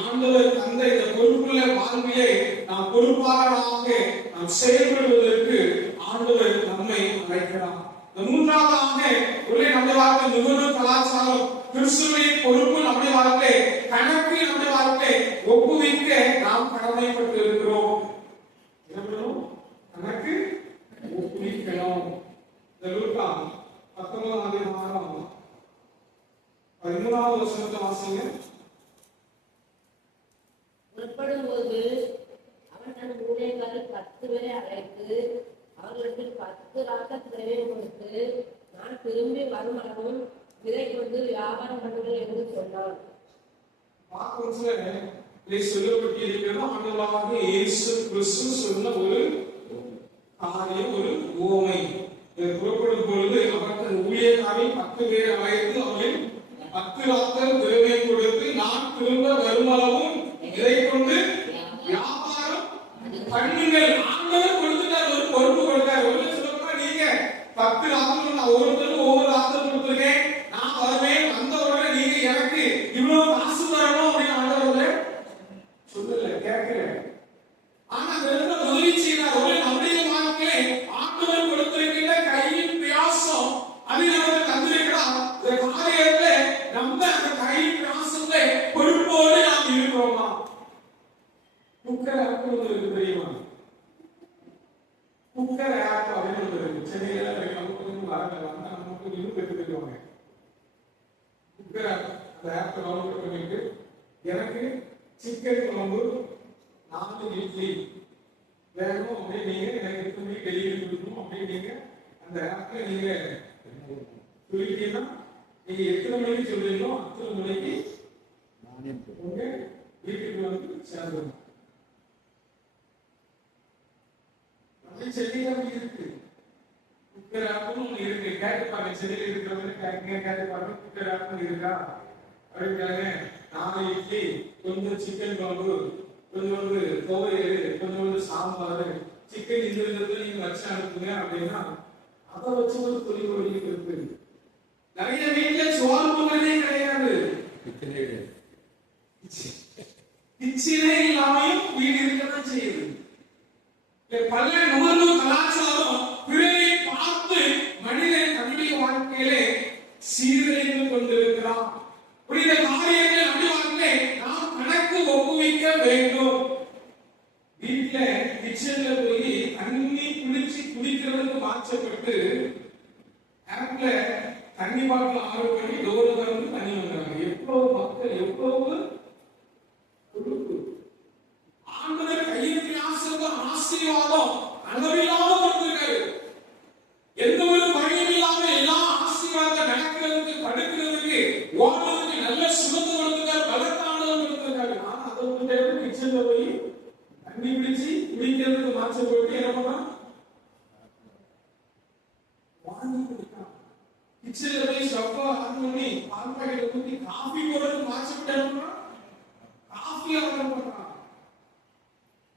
ஆண்டவர் தந்த இந்த பொறுப்புள்ள வாழ்விலே நாம் பொறுப்பாளராக நாம் செயல்படுவதற்கு ஆண்டவர் நம்மை அழைக்கிறார். மூன்றாவதாக உள்ளே நம்முடைய வாழ்க்கை நிபுணர் கலாச்சாரம், கிறிஸ்துவின் பொறுப்பு நம்முடைய வாழ்க்கை, கணக்கு நம்முடைய வாழ்க்கை ஒப்புவிக்க நாம் கடமைப்பட்டு இருக்கிறோம். கணக்கு ஒப்புவிக்கணும். லூக்கா 19ஆம் அதிகாரம் 13வது வசனத்தை வாசிங்க. புறப்படும் போது அவன் தன் ஊழியர்கள் 10 பேரை அழைத்து அவர்களுக்கு 10 ராக்கத் திரவியம் கொடுத்து, நான் திரும்பி வரும் அளவும் இதை கொண்டு வியாபாரம் பண்ணுங்கள் என்று சொன்னான். சொல்லப்பட்டிருக்கிறது ஆண்டவராகிய இயேசு கிறிஸ்து சொன்ன ஒரு காரியம், ஒரு உவமை. புறப்படும் பொழுது அவர் தன் ஊழியக்காரை 10 பேரை அழைத்து அவர்கள் 10 ராக்கத் திரவியம் கொடுத்து, நான் திரும்ப வரும் அளவும் இதை கொண்டு வியாபாரம் பண்ணுங்கள். ஆண்டவர் கொடுத்துட்டார், ஒரு பொறுப்பு கொடுத்தார். ஒரு சொல்லுங்க, நீங்க 10 ராக்கத் நான் ஒவ்வொருத்தரும் ஒவ்வொரு ராக்கத் கொடுத்துருக்கேன், நான் வருவேன், வந்த உடனே நீங்க எனக்கு இவ்வளவு காசு தரணும் அப்படின்னு ஆண்டவர் சொல்லல, கேட்கல. ஆனா அந்த உதவி செய்யறார். ஒரு நம்முடைய வாழ்க்கையிலே ஆண்டவர் கொடுத்திருக்கிற கையின் பிரயாசம் அது நமக்கு தந்திருக்கிறார். இந்த காரியத்துல நம்ம அந்த கையின் பிரயாசத்துல பொறுப்போடு நாம் இருக்கிறோமா? குக்கர் ஆப் இருக்கு தெரியுமா? குக்கர் ஆப் அப்படின்னு இருக்கு. சென்னையில நமக்கு வரல, நமக்கு இன்னும் பெற்றுவாங்க. குக்கர் ஆப், அந்த ஆப் டவுன்லோட் பண்ணிட்டு எனக்கு சிக்கன் குழம்பு 4 இட்லி வேணும் அப்படின்னு நீங்க எனக்கு 8 மணிக்கு டெலிவரி கொடுக்கணும் அப்படின்னு நீங்க அந்த ஆப்ல நீங்க சொல்லிட்டீங்கன்னா நீங்க எத்தனை மணிக்கு சொல்றீங்களோ அத்தனை மணிக்கு உங்க வீட்டுக்கு வந்து சேர்ந்துடும். சென்னையில இருக்கு குக்கர் ஆப்பும் இருக்கு. கேட்டு பாருங்க, சென்னையில இருக்கிறவங்க கேட்டு பாருங்க, குக்கர் ஆப்பும் இருக்கா அப்படின்றாங்க. 4 இட்லி, கொஞ்சம் சிக்கன் குழம்பு, கொஞ்சோண்டு துவையல், கொஞ்சோண்டு சாம்பார், சிக்கன் இந்த விதத்துல நீங்க வச்சு அனுப்புங்க அப்படின்னா அதை வச்சு ஒரு தொழில் வழி இருக்கு. நிறைய வீட்டுல சோறு பொங்கலே கிடையாது, கிச்சனே இல்லாமையும் வீடு இருக்கதான் செய்யுது. பல நுகர்வு கலாச்சாரம் பிறரை பார்த்து மனிதன் தன்னுடைய வாழ்க்கையிலே சீரழிந்து கொண்டிருக்கிறான். புனித காரியங்கள் நம்முடைய வாழ்க்கையிலே நாம் கணக்கு ஒப்புவிக்க வேண்டும். வீட்டுல கிச்சன்ல போய் தண்ணி குடிச்சு குடிக்கிறதுக்கு மாற்றப்பட்டு ஆப்ல தண்ணி பாட்டில் ஆர்டர் பண்ணி டோர்ல திறந்து தண்ணி வந்தாங்க. எவ்வளவு மக்கள், எவ்வளவு பொறுப்பு. ஆண்டவர் கையின் பிரயாசம் ஆசீர்வாதம் அளவில்லாம கொடுத்திருக்காரு. எந்த ஒரு குறையும் இல்லாம எல்லா ஆசீர்வாதம் நடக்கிறதுக்கு, படுக்கிறதுக்கு, ஓடுறதுக்கு நல்ல சுகத்தை கொடுத்திருக்காரு, பலத்தானதும் கொடுத்திருக்காரு. ஆனா அதை வந்து கிச்சன்ல போய் தண்ணி பிடிச்சி குடிக்கிறதுக்கு மாற்றப்பட்டு என்ன பண்ணா வாங்கி குடிக்கலாம். கிச்சன்ல போய் ஸ்டவ்வ ஆன் பண்ணி பால் பாக்கெட் ஊத்தி காஃபி போடுறதுக்கு மாற்றப்பட்டு காஃபி ஆர்டர் பண்றான்.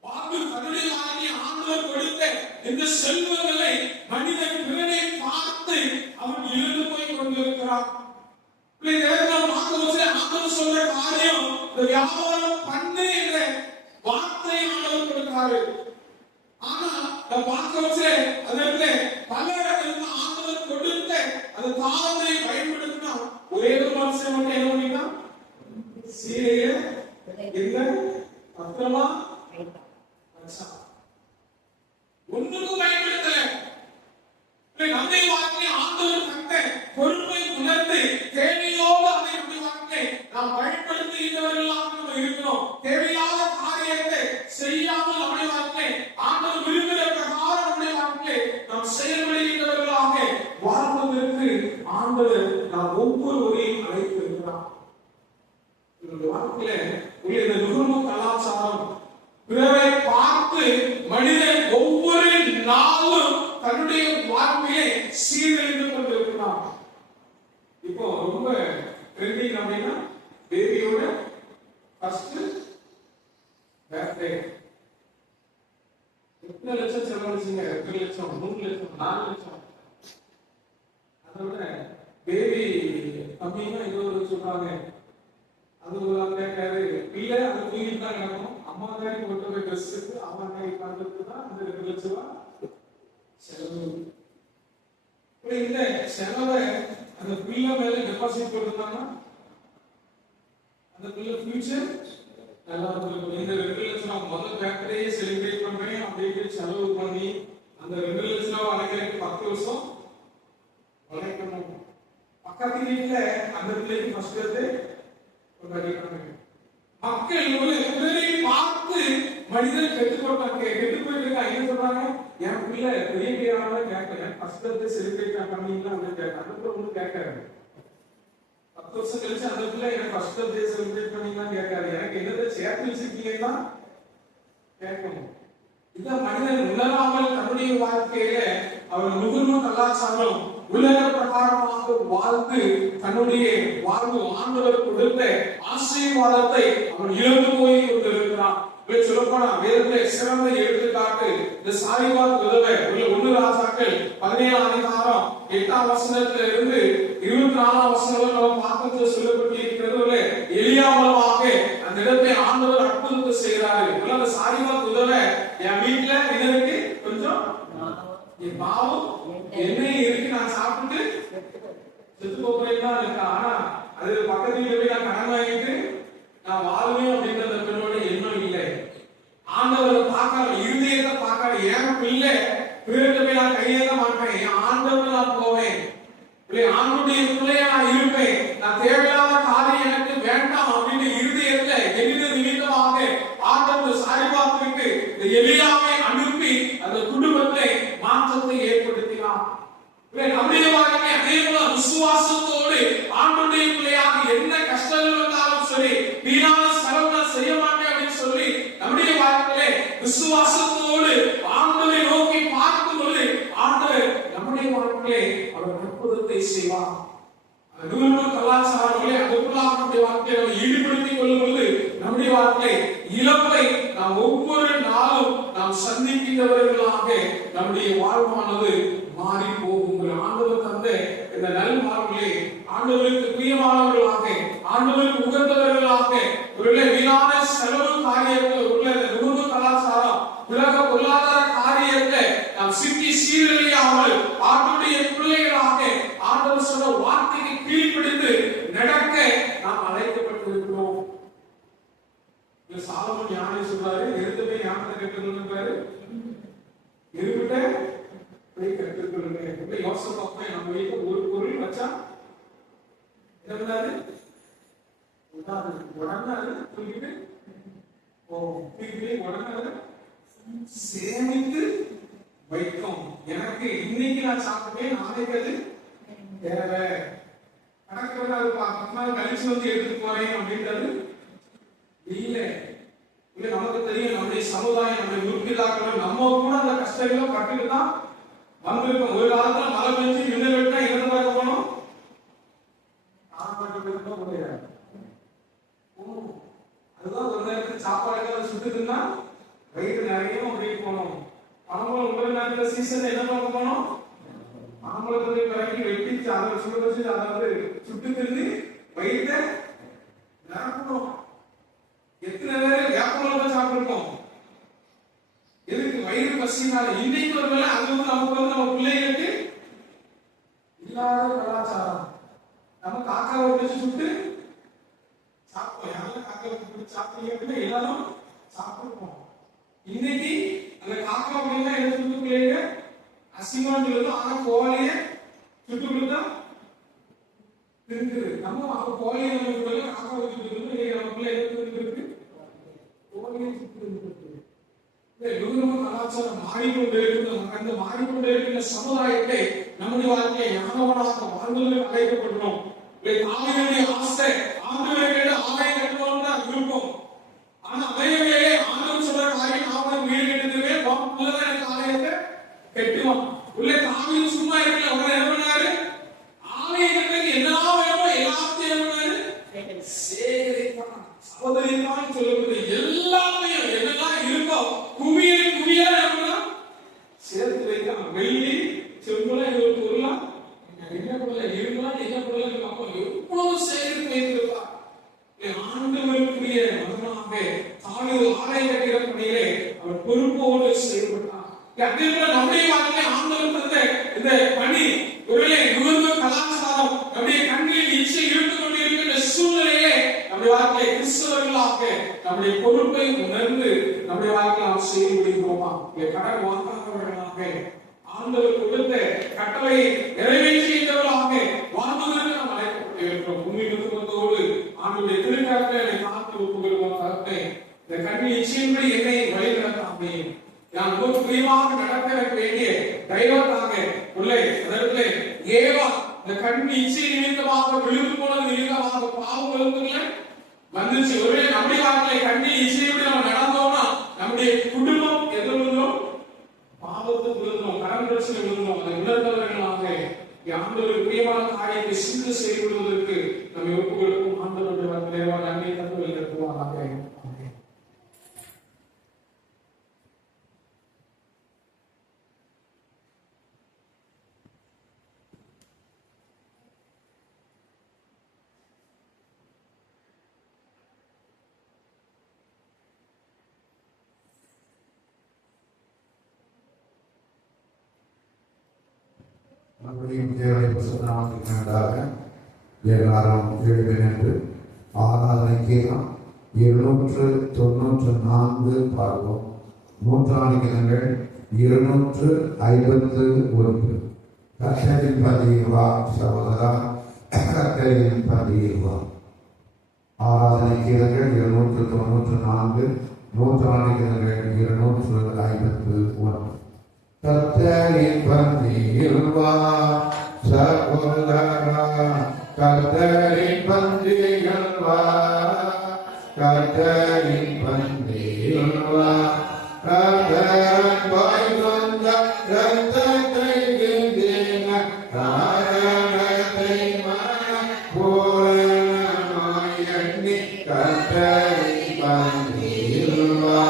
வாக்கு தன்னுடைய வாழ்க்கையை ஆண்டவர் கொடுத்த இந்த செல்வங்களை மனிதன் பிறனை பார்த்து அவன் இழந்து போய் கொண்டிருக்கிறான். ஆண்டவர் சொல்ற காரியம் வியாபாரம் பண்ணு என்ற வார்த்தை ஆண்டவர் கொடுத்தாரு. ஆனா பார்க்க வச்சு அதற்கு பல ஆண்டவர் கொடுத்த அந்த தாளத்தை பயன்படுத்தினா ஒரே ஒரு மனுஷன் மட்டும் என்ன பண்ணினா சீரைய இந்த பத்திரமா ஒன்றுக்கும் பயன்படுத்தல. நம்முடைய வாழ்க்கை ஆண்டவர் தந்த பொறுப்பை உணர்ந்து தேவையோடு அதை நம்முடைய வாழ்க்கை நாம் பயன்படுத்துகிறவர்களாக நம்ம இருக்கிறோம். தேவையான காரியத்தை செய்யாமல் நம்முடைய வாழ்க்கை ஆண்டவர் விரும்புகிற பிரகாரம் நம்முடைய வாழ்க்கை நாம் செயல்படுகிறவர்களாக வாழ்வதற்கு ஆண்டவர் நாம் ஒவ்வொருவரையும் அழைத்திருக்கிறார். இந்த வாழ்க்கையில உள்ள இந்த நுகர்வு கலாச்சாரம் பிறரை பார்த்து மனிதன் ஒவ்வொரு நாளும் தன்னுடைய வாழ்க்கையை சீரழிந்து கொண்டிருக்கிறான். இப்போ ரொம்ப ட்ரெண்டிங் அப்படின்னா பேபியோட ஃபர்ஸ்ட் பர்த்டே எத்தனை லட்சம் செலவழிச்சீங்க? 2 லட்சம், 3 லட்சம், 4 லட்சம். அதோட பேபி கம்மியா ஏதோ ஒரு சொல்றாங்க. அது ஒரு கேட்காரு பிள்ளை அது தூங்கிட்டு தான் கிடக்கும். அம்மா தாடி போட்டு போய் ட்ரெஸ் எடுத்து அம்மா தாடி பார்த்துட்டு தான் அந்த 2 லட்சம் ரூபாய் செலவு. இந்த செலவை அந்த பிள்ளை மேல டெபாசிட் போட்டுருந்தாங்கன்னா அந்த பிள்ளை ஃபியூச்சர் நல்லா இருக்கும். இந்த 2 லட்சம் ரூபாய் முதல் பர்த்டேயே செலிப்ரேட் பண்றேன் அப்படின்னு செலவு பண்ணி அந்த 2 லட்சம் ரூபாய் அடைக்கிறதுக்கு 10 வருஷம் உழைக்கணும். பக்கத்து வீட்டுல அந்த பிள்ளைக்கு ஃபர்ஸ்ட் பர்த்டே கொண்டாடிக்கிறாங்க. மக்கள் உடனே பார்த்து மனிதன் கெட்டு போயிட்டு இருக்காங்க. என்ன சொல்றாங்க? என் பிள்ளை பெரிய பெரியாரால கேட்கல, ஃபர்ஸ்ட் பர்த்டே செலிப்ரேட் பண்ணீங்களா அப்படின்னு கேட்க. அந்த ஒண்ணு கேட்காரு. 10 வருஷம் கழிச்சு அந்த பிள்ளை எனக்கு ஃபர்ஸ்ட் பர்த்டே செலிப்ரேட் பண்ணீங்களா கேட்காரு. எனக்கு என்னதை சேர்த்து வச்சிருக்கீங்கன்னா கேட்கணும். இதான் மனிதன் உணராமல் தன்னுடைய வாழ்க்கையில அவர் நுகர்வு கலாச்சாரம் உலக பிரகாரமாக வாழ்ந்து தன்னுடைய வாழ்வு ஆண்டவர் கொடுத்த ஆசீர்வாதத்தை அவன் இழந்து போய் கொண்டிருக்கிறான். சொல்லப்போனா வேதத்திலே சிறந்த எடுத்துக்காட்டு இந்த சாரிபாத் விதவை. 1 ராஜாக்கள் 17ஆம் அதிகாரம் 8ஆம் வசனத்துல இருந்து 24ஆம் வசனம் வரை நம்ம பார்க்கிறது சொல்லப்பட்டிருக்கிறது. எலியா மூலமாக அந்த இடத்தை ஆண்டவர் அற்புதத்தை செய்கிறாரு. அந்த சாரிபாத் விதவை என் வீட்டுல இதற்கு கொஞ்சம் பாவம் எண்ணெய் இருக்கு, நான் சாப்பிட்டு செத்து போகிறேன் தான் இருக்கேன். ஆனா அது பக்கத்து வீட்டுல போய் நான் கடன் வாங்கிட்டு நான் வாழ்வேன் அப்படின்ற அந்த பெண்ணோட எண்ணம் இல்லை. ஆண்டவரை பார்க்காம இருதயத்தை பார்க்காம என் பிள்ளை பிறகு போய் நான் கையேற்ற மாட்டேன், என் ஆண்டவர் நான் போவேன், ஆண்டுடைய பிள்ளைய நான் இருப்பேன், நான் தேவையில்லாத காரியம் எனக்கு வேண்டாம் அப்படின்னு இருதயத்தை எளித நிமித்தமாக ஆண்டவர் சாரிபாத்துக்கு இந்த எலியாவை அனுப்பி அந்த குடும்பத்தை மாற்றத்தை ஏற்படுத்தினார். நம்முடைய வாழ்க்கை அதே போல விசுவாசத்தோடு ஆண்டுடைய பிள்ளையாக என்ன கஷ்டங்கள் வந்தாலும் சரி வீணான செலவு செய்ய மாட்டேன் அப்படின்னு சொல்லி நம்முடைய வாழ்க்கையிலே விசுவாசத்தோடு ஆண்டவரை நோக்கி பார்க்கும் பொழுது ஆண்டவர் நம்முடைய வாழ்க்கையிலே அவர் அற்புதத்தை செய்வார். கலாச்சாரங்களை அதுக்குள்ளாக நம்முடைய வாழ்க்கையை நம்ம ஈடுபடுத்திக் கொள்ளும் பொழுது நம்முடைய வாழ்க்கை இழப்பை நாம் ஒவ்வொரு நாளும் நாம் சந்திக்கின்றவர்களாக நம்முடைய வாழ்வானது மாறி போகும். ஆண்டவர் தந்த இந்த நல் வாழ்விலே ஆண்டவருக்கு பிரியமானவர்களாக ஆண்டவருக்கு உகந்தவர்களாக வீணான செலவு காரியத்தில் உள்ள நுகர்வு கலாச்சாரம் உலக பொருளாதார காரியத்தை நாம் சிக்கி சீரழியாமல் ஆண்டுடைய பிள்ளைகளாக ஆண்டவர் சொன்ன வார்த்தைக்கு கீழ்ப்படிந்து நடக்க நாம் அழைக்கப்பட்டிருக்கிறோம். சாலமோன் ஞானி சொல்றாரு, எருத்தமே ஞானத்தை கற்றுக்கொள்ளுங்கிறாரு, எருவிட்ட போய் கற்றுக்கொள்ளுங்க. யோசனை பார்ப்பேன், நம்ம வீட்டுல ஒரு பொருள் வச்சா என்ன பண்ணாரு? உடனே தூக்கிட்டு உடனே சேமித்து வைக்கும். எனக்கு இன்னைக்கு நான் சாப்பிட்டேன், நாளைக்கு அது தேவை கணக்கு அது 10 நாள் கழிச்சு வந்து எடுத்துட்டு போறேன் அப்படின்றது இல்ல. நமக்கு தெரியும் நம்முடைய சமுதாயம் நம்முடைய உறுப்பினர்கள் நம்ம கூட அந்த கஷ்டங்களும் பட்டுட்டு தான் வந்திருக்கோம். ஒரு காலத்துல மழை பெஞ்சு மின்னல் வெட்டினா இறந்து பார்க்க போனோம், அதுதான் ஒரு நேரத்துக்கு சாப்பாடு சுட்டுதுன்னா வயிறு நிறைய அப்படின்னு போனோம். பணம்பழம் ஒரு நேரத்துல சீசன் என்ன பார்க்க போனோம், பணம்பழத்தை கலக்கி வெட்டிச்சு அதை சுட வச்சு அதை சுட்டு திருந்து வயிற்ற நிரப்பணும். எத்தனை பேர் வேப்பமளவு சாப்பிட்டுருக்கோம், எதுக்கு? வயிறு பசினால. இன்னைக்கு ஒரு வேலை அது நமக்கு நம்ம பிள்ளைகளுக்கு இல்லாத கலாச்சாரம். நம்ம காக்காவை பிடிச்சு சுட்டு சாப்பிட்டோம். யாரெல்லாம் காக்காவை பிடிச்சு சாப்பிட்டீங்க எல்லாரும் சாப்பிட்டுருக்கோம். இன்னைக்கு அந்த காக்கா அப்படின்னா என்ன சுட்டு பிள்ளைங்க அசிங்கமா சொல்லுது. ஆனா கோழிய சுட்டு கொடுத்தா இருக்குது. நம்ம அப்ப கோழியை நம்ம காக்காவை சுட்டு கொடுத்து நம்ம பிள்ளை இருக்கு கோழியை சுட்டு கலாச்சாரம் மாறிக்கொண்டே இருக்கிறது. அந்த மாறிக்கொண்டே இருக்கிற சமுதாயத்தை நம்முடைய வாழ்க்கையை ஞானவனாக வாழ்வதற்கு அழைக்கப்பட்டோம். தாவீதுடைய ஆசை ஆண்டவரை ஆலயம் கட்டணும்னு தான் விருப்பம். ஆனா அவையவே ஆண்டவர் சொல்ற காரியம் நான் வீடு கட்டுறவே உள்ளதான் எனக்கு ஆலயத்தை கட்டுவான். உள்ள தாவீது சும்மா இருக்கல, உடனே என்ன பண்ணாரு? ஆலயம் கட்டுறதுக்கு என்ன வேணுமோ எல்லாத்தையும் என்ன பண்ணாரு? சகோதரிக்காய் சொல்லக்கூடிய எல்லாத்தையும் என்னெல்லாம் இருக்கோ குவியா சேர்த்து வைக்கலாம். வெள்ளி செம்புல இவருக்கு பொருளாம் என்ன பொருள் இருக்கலாம், என்ன பொருள் பார்ப்போம் எவ்வளவு சேர்த்து வைத்திருப்பார். ஆண்டவருக்குரிய மகனாக தாவீது ஆலயம் கட்டுகிற பணியிலே அவர் பொறுப்போடு செயல்பட்டார். அதே போல நம்முடைய வாழ்க்கை ஆண்டவருக்கு இந்த பணி ஒருவேளை நுகர்வு கலாச்சாரம் நம்முடைய கண்ணில் இச்சை இருந்து கொண்டிருக்கின்ற சூழ்நிலையே நம்முடைய வாழ்க்கையை கிறிஸ்தவர்களாக நம்முடைய பொறுப்பை உணர்ந்து நம்முடைய வாழ்க்கையை நாம் செய்ய முடியுமா? கடன் வாங்காதவர்களாக ஆண்டவர் கொடுத்த கட்டளையை நிறைவேற்றுகின்றவர்களாக வாழ்வதற்கு நாம் அழைக்கப்பட்டிருக்கிறோம். உண்மையோடு ஆண்டுடைய திருக்கரத்தை காத்து ஒப்புக்கொள்வோம். கருத்தை இந்த கண்ணில் இச்சையின்படி என்னை வழிநடத்தாமே நான் ரொம்ப பிரியமாக நடக்க வேண்டிய தெய்வத்தாக உள்ளே அதற்கு ஏவா இந்த கண் இச்சை நிமித்தமாக விழுந்து போனது நிமித்தமாக பாவம் விழுந்துல வந்துச்சு. ஒருவேளை நம்முடைய வாழ்க்கையை கண்ணில் இச்சையோடு நம்ம நடந்தோம்னா நம்முடைய குடும்பம் எது விழுந்தோம்? பாவத்துக்கு விழுந்தோம், கடன் பிரச்சனை விழுந்தோம். அதை உணர்ந்தவர்களாக ஆண்டவர் பிரியமான காரியத்தை சிந்து செய்வதற்கு நம்ம ஒப்புக் கொடுக்கும். ஆண்டவருடைய தேவா நன்மை தந்து வைத்திருக்குவாங்க. நம்முடைய தேவை பிரசன்னாக எல்லாரும் எழுதினென்று ஆராதனைக்கு 294 பார்ப்போம். நூற்றாண்டுகள் 251. கர்த்தரின் பந்தியில் வா சகோதரா, கர்த்தரின் பந்தியில் வா. ஆராதனைக்கு 294, நூற்றாண்டுகள் 251. கர்த்தரின் பந்தியில் வா சகோதரா, கர்த்தரின் பந்தியில் வா, கர்த்தரின் பந்தியில் வா. கர்த்தர் பாய்ந்த ரத்தத்தை சிந்தின காரணத்தை மனப்பூரணமாய் எண்ணி கர்த்தரின் பந்தியில் வா.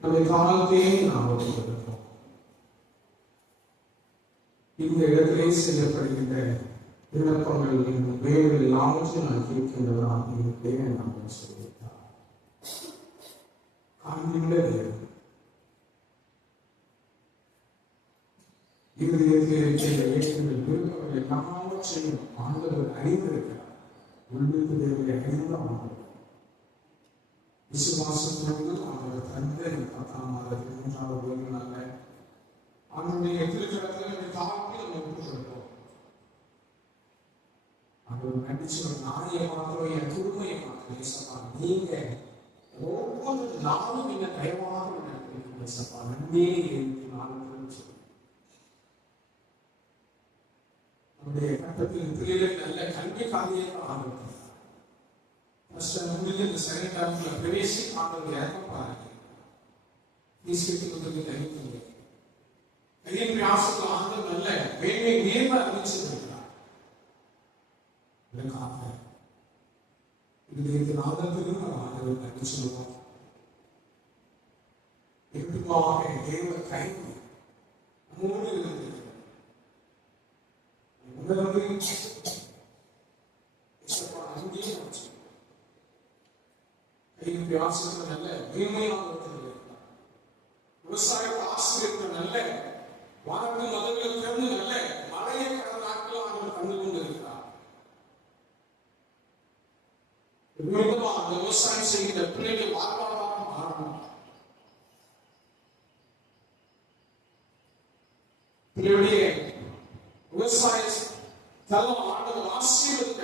நம்முடைய காலத்தையும் நாம் ஒப்புக்கொள்கிறோம். இந்த இடத்திலே செய்யப்படுகின்ற விண்ணப்பங்கள் வேறு எல்லாவற்றையும் நான் கேட்கின்றவராக இருக்கிறேன் நாம் சொல்லியிருக்கிறார். காண்கின்ற தேவன் இருதயத்தில் இருக்கிற வேற்றுமைகள் விருப்பங்கள் எல்லாவற்றையும் ஆண்டவர் அறிந்திருக்கிறார். உள்ளுக்கு தேவனை அறிந்த ஆண்டவர் விசுவாசத்தோடு ஆண்டவர் தந்த 10ஆம் மாதத்தில் 3வது ஓய்வுனால அவனுடைய திருக்கரத்தில் நம்முடைய தாக்கி நம்ம ஒப்புக்கொள்கிறோம். அவர் நடிச்சு ஒரு நாயை மாத்திரம் என் குடுமையை மாத்திரம் ஏசப்பா நீங்க ஒவ்வொரு நாளும் என்ன தயவாக நடக்கிறீங்க ஏசப்பா நன்னே நாளும் நம்முடைய கட்டத்தில் பிள்ளைகள் நல்ல கல்வி காரியத்தை ஆரம்பித்தார். இந்த சனிக்கிழமை பிரவேசிக்காமல் இறக்க பாருங்க. கையின் பிரயாசத்தில் ஆண்டு நல்ல மேன்மை நேர்மை அறிவிச்சிருக்கிறார். இதற்காக இந்த நாதத்திலும் ஆண்டவர் நன்றி சொல்லுவோம். எப்படியாக தேவ கைது நம்மோடு இருந்தது. கையின் பிரயாசத்தில் நல்ல மேன்மையாக இருக்கிறார். விவசாயத்தை ஆசிரியர்கள் நல்ல வானத்து மதங்கள் திறந்து நல்ல மழையை கடந்த நாட்கள் அவர் கண்டு கொண்டிருக்கிறார். அந்த விவசாயம் செய்கிற பிள்ளைகள் வாழ்வாதாரம் மாறணும். பிள்ளையுடைய விவசாய தலம் ஆண்டவர் ஆசீர்வதிக்க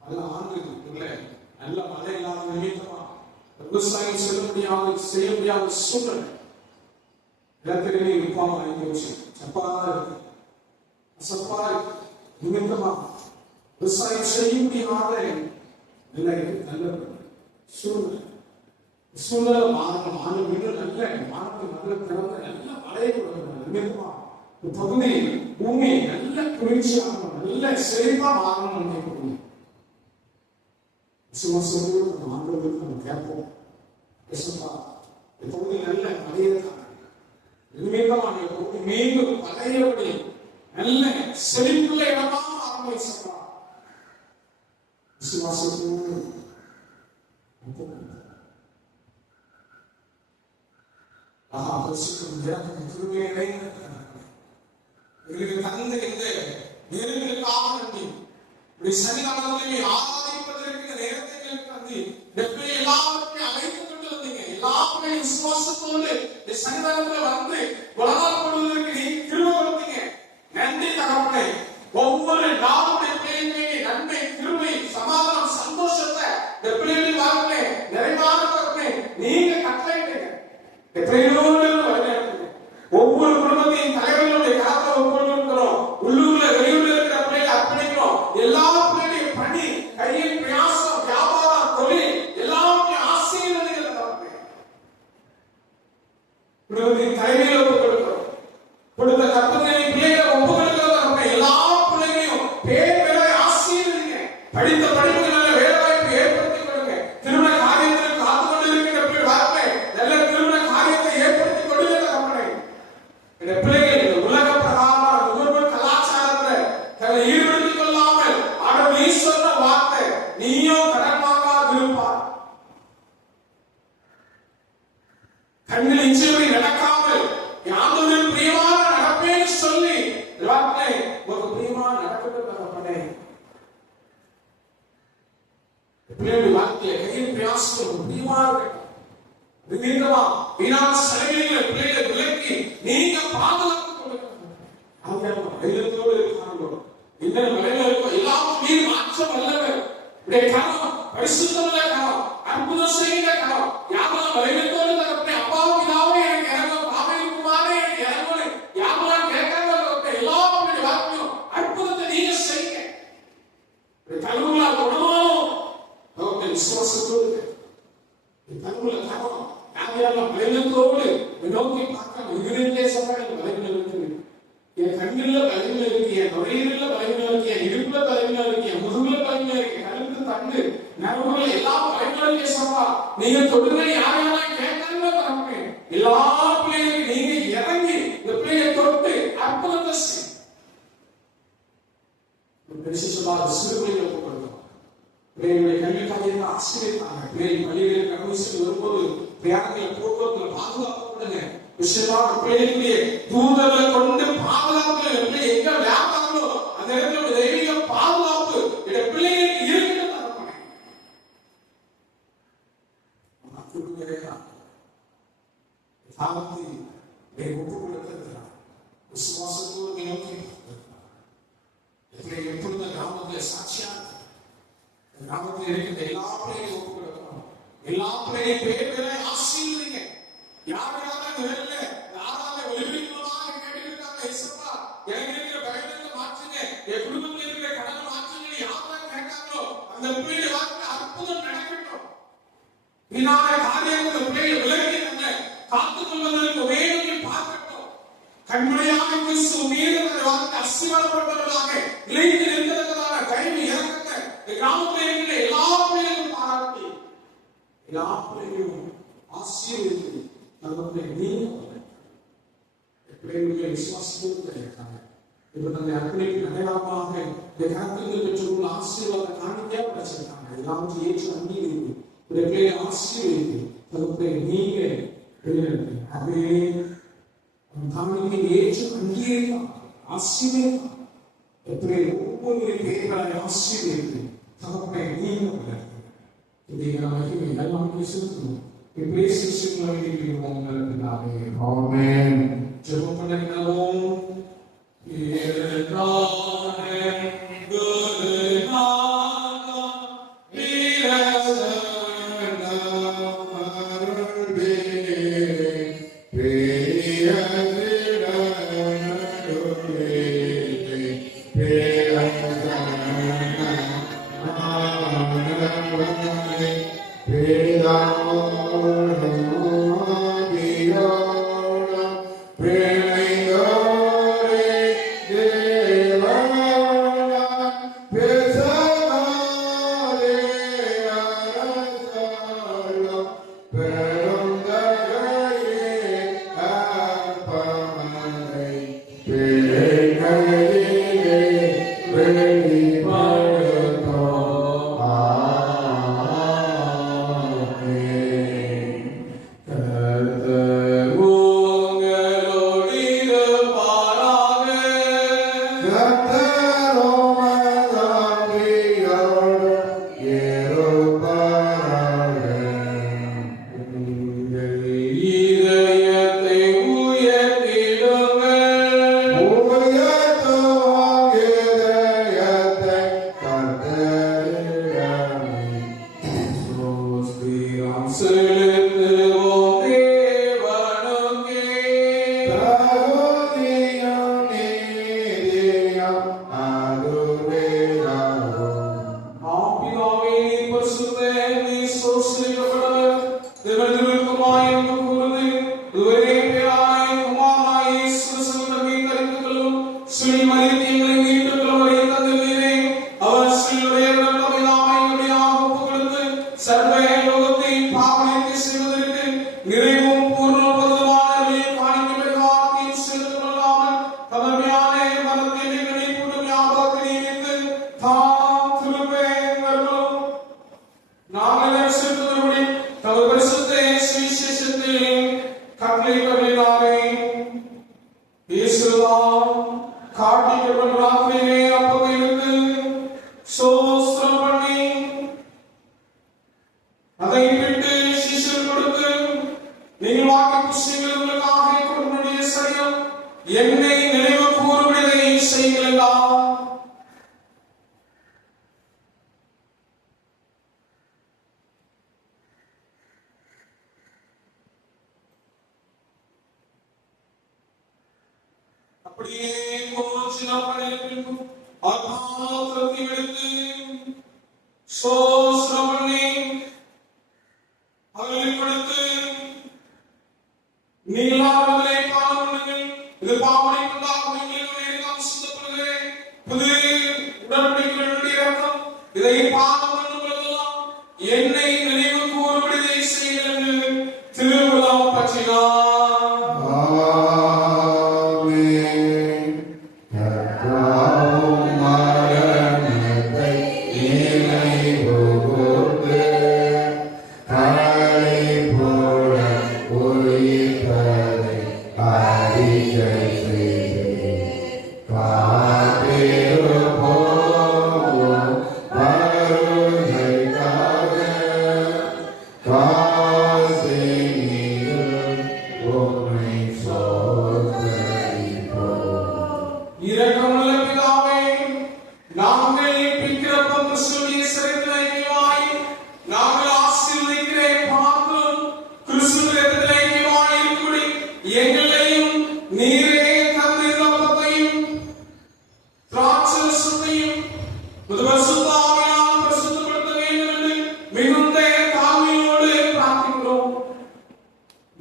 நல்ல ஆண்டு இல்லை நல்ல மழை இல்லாத நிமித்தமா விவசாயம் செய்ய முடியாத சூழ்நிலை இடத்திலே இருப்பாங்க. நிமித்தமா விவசாயம் செய்ய முடியாத நிலை நல்ல சூழ்நிலை மாறணும். மாணவ நல்ல மாணவ நல்ல திறந்த நல்ல மழையை கொடுக்கணும். நிமித்தமா பகுதி பூமி நல்ல குளிர்ச்சியாகணும், நல்ல செழிப்பா மாறணும். விசுவாசத்தோடு நம்ம ஆண்டவருக்கு நம்ம கேட்போம். பகுதி நல்ல மழையை நிமித்தமான பகுதி மீண்டும் பழையபடி நல்ல செழிப்புள்ள இடமாக ஆரம்பிச்சா விசுவாசத்தோடு திருமையை தந்த இந்த நேரங்களுக்காக நன்றி. சனிக்கிழமை ஆராதிப்பதற்கு இந்த நேரத்தை தந்தி எல்லாருமே அழைத்து கொண்டு வந்தீங்க. எல்லாருமே விசுவாசத்தோடு இந்த சனிக்கிழமை வந்து வளர்க்கப்படுவதற்கு நீ கிருபை கொடுத்தீங்க. நன்றி தகப்பனே. ஒவ்வொரு நாளுடைய பிள்ளைகளுமே நன்மை கிருபை சமாதானம் சந்தோஷத்தை இந்த பிள்ளைகளின் வாழ்க்கை நிறைவான தகப்பனே நீங்க கட்டளையிட்டீங்க. எத்தனையோ ஒவ்வொரு குடும்பத்தையும் தலைவர்களுடைய காத்த ஒப்புக்கொள்கிறோம். உள்ளூர்ல வெளியூர்ல இருக்கிற பிள்ளைகளை அர்ப்பணிக்கிறோம். எல்லா பிள்ளைகளையும் பணி கையில் பிரயாசம் வியாபாரம் தொழில் எல்லாமே ஆசீர்வதிகள் குடும்பத்தின் தலைமையில் ஒப்புக்கொடுக்கிறோம். கொடுத்த கற்பனை பிள்ளைகளை ஒப்புக்கொடுக்கிறோம். எல்லா பிள்ளைகளையும் பேர் பெற ஆசீர்வதிங்க. படித்த படிப்புகளை வேலை வாய்ப்பு ஏற்படுத்தி கொடுங்க. திருமண காரியத்தில் காத்து கொண்டிருக்கிற வாழ்க்கை நல்ல திருமண காரியத்தை ஏற்படுத்தி கொடுங்க. பிள்ளைகள் உலக பிரகாரமான நுகர்வு கலாச்சாரத்தில் தன்னை ஈடுபடுத்திக் கொள்ளாமல் ஆண்டவர் சொன்ன வார்த்தை நீயோ கடன் வாங்காதிருப்பார். கண்ணில் இச்சையோடு நடக்காமல் ஆண்டவரின் பிரியமான நடப்பேன்னு சொல்லி வார்த்தை ஒரு பிரியமான நடக்கப்படுத்தப்பட்டே பிள்ளைகளுடைய வாழ்க்கையை கையில் பிரயாசம் பிரியமாக இருக்கட்டும். வீணான செலவினங்களை பிள்ளைகளை விலக்கி நீங்க பாதுகாத்துக் கொள்ளுங்க. என்ன நிலையில இருக்கும் எல்லாரும் நீர் மாற்றம் அல்லவர். கரம் பரிசுத்தமுள்ள கரம் அற்புதம் செய்கிற கரம் யாரெல்லாம் விளைவித்தோடு தகப்பனே அப்பாவும் பிதாவே எனக்கு இறங்கும் பாவைக்குமாரே எனக்கு இறங்கும் யாரெல்லாம் கேட்காத எல்லாருடைய வாழ்க்கையும் அற்புதத்தை நீங்க செய்யுங்க. தலைவர்களால் தொடரும் விசுவாசத்தோடு தலைமுறை தகவல் பலவீனத்தோடு நோக்கி பார்க்க இருதயத்திலே சொல்றாங்க. பலவீனம் இருக்குது, என் கண்ணில் பலவீனம் இருக்கு, என் நுரையீரல்ல பலவீனம் இருக்கு, என் இடுப்புல பலவீனம் இருக்கு, என் முதுகுல பலவீனம் இருக்கு, கழுத்து தண்டு நரம்புகள் எல்லா பலவீனம் சொல்றா நீங்க தொடுங்க யார் யாரெல்லாம் கேட்கறீங்களோ தரப்பே. எல்லா பிள்ளைகளுக்கும் நீங்க இறங்கி இந்த பிள்ளையை தொட்டு அற்புதத்தை செய்யுங்க. சொல்லுவாங்க சிறு பிள்ளைகளை ஒப்புக்கொடுக்கணும். பிள்ளைகளுடைய கல்விக்காக ஆசிரியத்தாங்க. பிள்ளை பள்ளிகளில் கல்வி வரும்போது பிரயாணங்களை போக்குவரத்துல பாதுகாப்பு கொடுங்க. விஷயமாக பிள்ளைகளுடைய தூதர்களை கொண்டு பாதுகாப்பு பிள்ளை எங்க வியாபாரங்களோ அந்த இடத்துல தெய்வீக பாதுகாப்பு பிள்ளைகளுக்கு இருக்கிறது தரப்பேன். விசுவாசத்தோடு நோக்கி எப்பொழுது கிராமத்தில் சாட்சியா கிராமத்தில் இருக்கின்ற எல்லா பிள்ளைகளையும் ஒப்பு கொடுக்கணும். எல்லா பிள்ளைகளையும் பேர்களை ஆசீர்வதிங்க. யார் யாரும் வெளியில யாரால வெளிவிடுவதாக கேட்டிருக்காங்க. இயேசுப்பா எனக்கு இருக்கிற பயணத்தை மாற்றுங்க, என் குடும்பத்தில் இருக்கிற கடனை மாற்றுங்க யாரெல்லாம் கேட்காங்களோ அந்த பிள்ளைகளை வார்த்தை அற்புதம் நடக்கட்டும். இதனால காரியங்கள் பிள்ளைகளை விலகினாங்க காத்துக் கொள்வதற்கு வேணுங்கள் பார்க்கட்டும். கண்மணியாக கிறிஸ்து மீது வார்த்தை அசிவாரப்பட்டவர்களாக இளைஞர் இருக்கிறதாக கைவி இறக்கத்தை கிராமத்தில் இருக்கிற எல்லா பிள்ளைகளும் பாராட்டி எல்லா பிள்ளைகளும் ஆசீர்வதித்து நமக்கு நீங்க பிள்ளைகளுடைய விசுவாசத்தோடு இருக்காங்க. இப்ப தன்னை அர்ப்பணிக்கு அடையாளமாக இந்த கருத்துக்கள் பெற்றுள்ள ஆசீர்வாதத்தை காணிக்கையா படைச்சிருக்காங்க. எல்லாவற்றையும் ஏற்று அங்கீகரித்து இந்த பிள்ளையை ஆசீர்வதித்து நமக்கு நீங்க வெளியிடுங்க. அதே காணிக்கை ஏற்று அங்கீகரிக்கலாம் ஆசீர்வதிக்கலாம். எப்படி ஒவ்வொரு பேர்களை ஆசீர்வதித்து தகப்பனை நீங்க இதை மகிமை எல்லாம் செலுத்தணும். இப்படி சிசுக்களை பிதாவே ஆமென். ஜெபம் பண்ணுவோம். என்னை நினைவு கூறுவதை செய்யுங்களா. அப்படியே கொஞ்ச நாட்களுக்கு ஆத்மார்த்தத்தை எடுத்து சோஸ்திரம் பண்ணி அவர்களை கொடுத்து நீலாவதை பாவங்கள் இது பாவனை கொண்டாகும் எங்களுக்கு சுத்தப்படுகிறேன் புது உடன்படிக்கைகளுடைய இரக்கம் இதை பாவம் பண்ணுவதெல்லாம் என்னை நினைவு கூறுவதை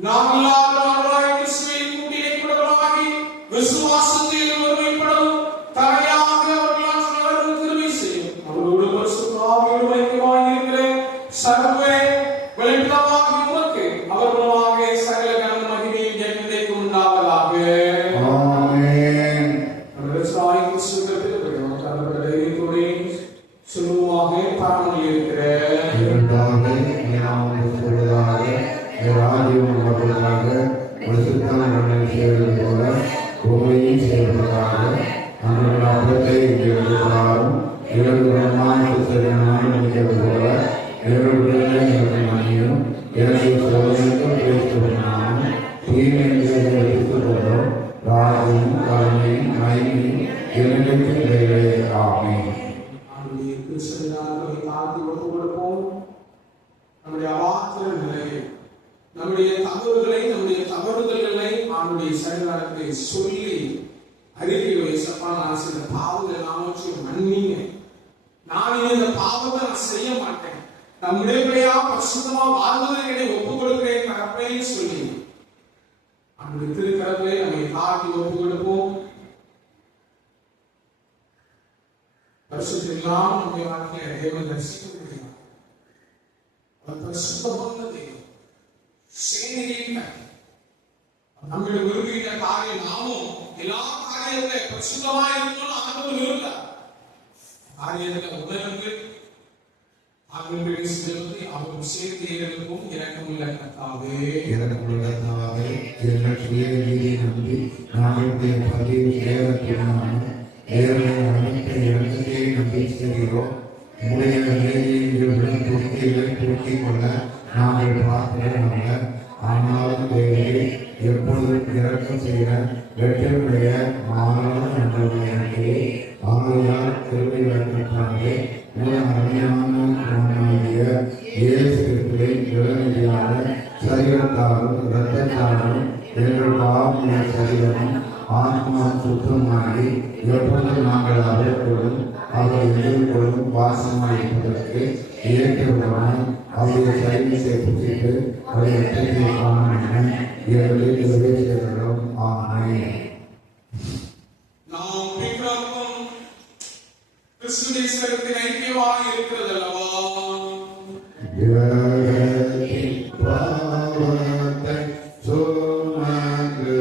நாம் எல்லாரும் ஒன்றாய் கிறிஸ்துவின் கூட்டிணைக்கப்பட்டவர்களாகி விசுவாசத்தில் ஒருமைப்படும் தலையாக அவர்களால் வளர்ந்து கிருபை செய்யும். அவரோடு பரிசுத்த ஆவியோடு ஐக்கியமாய் இருக்கிற சர்வே வெளிப்படையாக உமக்கு அவர் மூலமாக சகல கன மகிமையும் என்றென்றைக்கும் உண்டாவதாக. ஆமென். நம்முடைய தாய் கிறிஸ்துவின் தந்தையோடு சுலபமாக பாடல் இருக்கிற இரண்டாக நாம் சொல்வதாக ராஜ்யம் வருவதாக பரிசுத்தம் செய்வது போல பூமியும் செய்வதாக அந்த அப்பத்தை எழுதுவாரும் ஏழுமான நிற்கிறது போல ஏழு மணியும் ஏழு சோதனைக்கும் பேசுவதாலும் தீமையை எடுத்துக்கொள்ளும் ராஜ்யம் கருணையும் மகிமையும் இரண்டுக்கும் ஆமென். நம்முடைய அவாத்திர நிலையை, நம்முடைய தவறுகளை, நம்முடைய தவறுதல்களை அவனுடைய சரிகாலத்தை சொல்லி அறிக்கை வைசப்பா, நான் செய்த பாவங்கள் எல்லாவற்றையும் மன்னிங்க, நான் இனி இந்த பாவத்தை நான் செய்ய மாட்டேன், நம்முடைய பிள்ளையா பரிசுத்தமா வாழ்வதற்கு ஒப்புக் கொடுக்கிறேன் தகப்பேன்னு சொல்லி அவனுடைய திருக்கரத்தை நம்மை தாக்கி ஒப்புக் கொடுப்போம். பரிசுத்தெல்லாம் நம்முடைய வாழ்க்கையை தேவன் தரிசிக்க முடியும். பரிசுத்தமான தேவன் நம்முடைய விரும்புகிற காரியம் நாமும் எல்லா காரியத்தை பரிசுத்தமா இருக்கணும் ஆண்டவர் விரும்புகிறார். காரியத்தை உணர்ந்து அவர்களுடைய சிலத்தை அவர் சேர்த்தேர்களுக்கும் இரக்கமுள்ள கர்த்தாவே, இரக்கமுள்ள கர்த்தாவே, எங்கள் சுயநீதியை நம்பி நாங்களுடைய பதிவு சேரத்தினாலும் தேவனை அனைத்து இரக்கத்தை நம்பி செய்கிறோம். உடைய நீதியின் தொட்டிகளை தூக்கிக் கொள்ள நாங்கள் பார்க்கிறோம். ஆனாலும் தேவரே எப்பொழுதும் இறக்கம் செய்ய வெற்றியுடைய மாறான நன்றியை ஆகையால் திருவை வழங்கினாலே அருமையான இயேசு கிறிஸ்துவை விலங்கியான சரீரத்தாலும் இரத்தத்தாலும் எங்கள் பாவமுள்ள சரீரமும் ஆத்மா சுத்தமாகி எப்பொழுது நாங்கள் அவர்களுடன் அவர் எதிர்கொள்ளும் வாசமாயிருப்பதற்கு இயற்கையுடனாய் அவருடைய சரீரத்தை புசித்து அவருடைய வெற்றியை காண எங்களில் நிறைவேற்றுகிறோம். ஆமென். நாம் பிறக்கும் கிறிஸ்துவின் சரீரத்தின் ஐக்கியமாக இருக்கிறது அல்லவா? ஜெகத்தின் பாவத்தை சுமந்து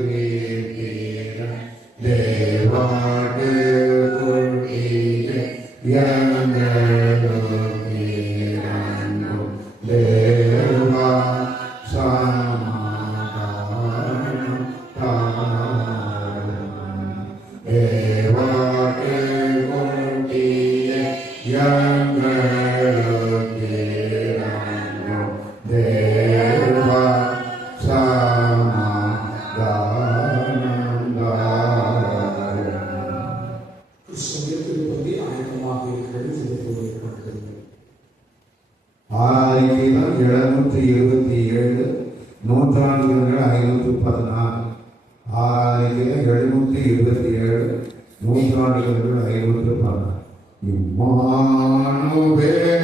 தீர்க்கிற தேவாடு கொள்கிற எங்களுக்கிரங்கும் தேவா சமாதானம் தாரும். தேவாடு கொள்கிற எங்களுக்கிரங்கும் தேவா சமாதானம் தாரும். கிறிஸ்துவின் திருப்பதி ஆயத்தமாக இருக்கிறது. ஆயிரம் 727 நூற்றாண்டுகள் 516 727 நூற்றாண்டுகள் 516 இம்மானுவேல்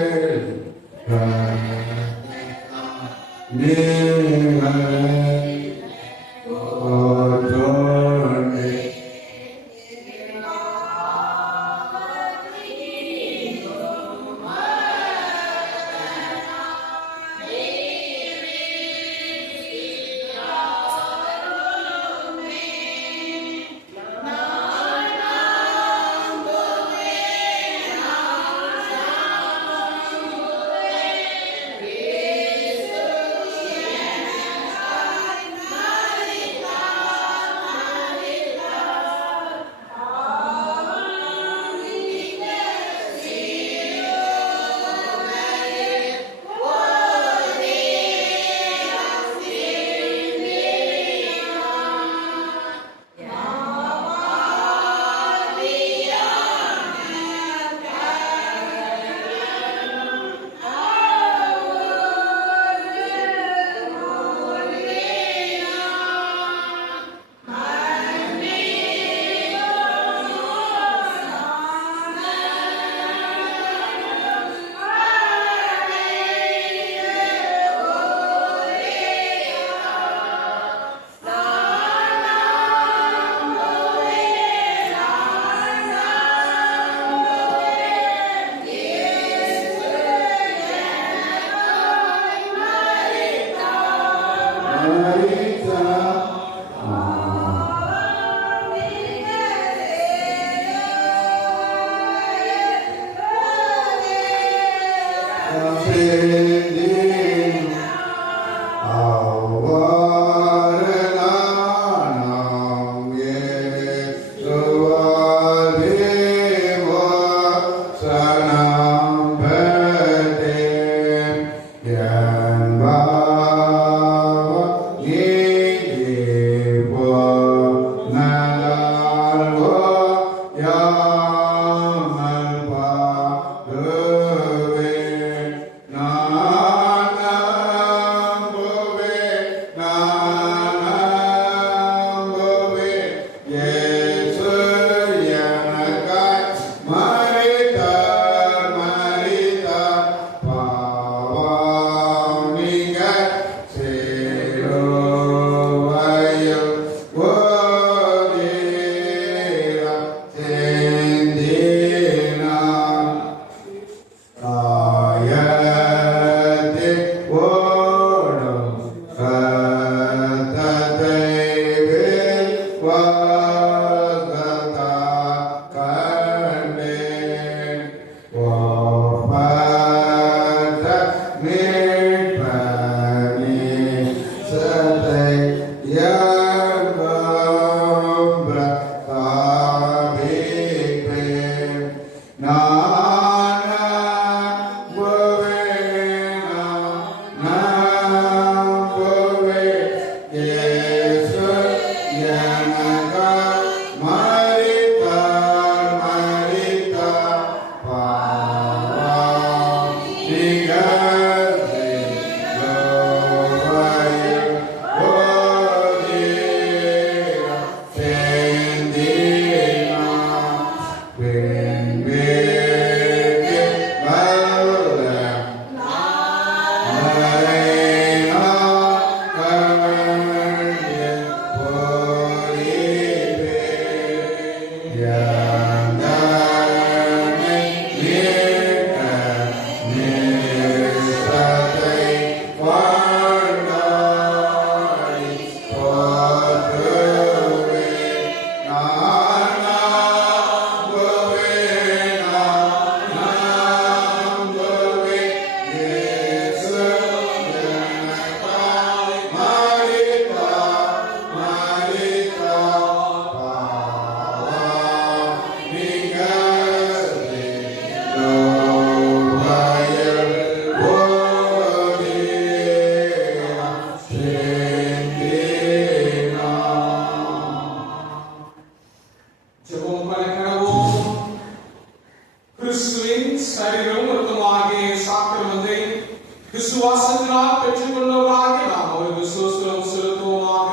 விசுவாசத்தினால் பெற்றுக்கொண்டவராகிய நாம் அவருக்கு ஸ்தோத்திரம் செலுத்துவோமாக.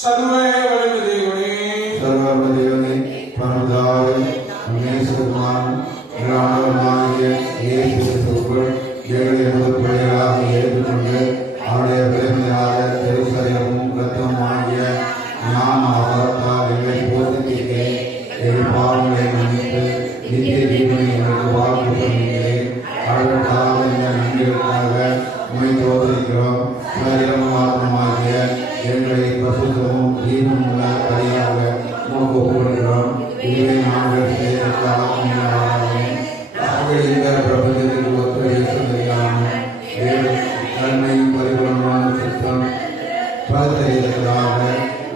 சர்வ வல்லமை தேவனே, சர்வவல்லமை பரமபிதாவே, நேசகுமாரன் ஆண்டவராகிய இயேசு கிறிஸ்துவுக்குள் எங்களை முதல் பிள்ளைகளாக ஏற்றுக்கொண்டு அவருடைய பெருமையாக திருசரீரமும் இரத்தமும் ஆகிய ஞான ஆகாரத்தால் எங்களை போதித்தீரே. எங்கள் பாவங்களை மன்னித்து நித்திய ஜீவனை எங்களுக்கு வாக்கு பண்ணுகிறே. அவர்களுக்காக இந்த நன்றிகளுக்காக உண்மை தோதரிக்கிறோம். சரீரமும் ஆத்மாகிய எங்களை பசுத்தமும் ஜீவனும் உள்ள பலியாக உமக்கு ஒப்புக்கொடுக்கிறோம். இதுவே நாங்கள் செய்திருக்காக நாங்கள் இந்த பிரபஞ்சத்திற்கு ஒத்துழையாமல் தன்மையும் பரிபூர்ணமான சித்தம் பதத்தறியதற்காக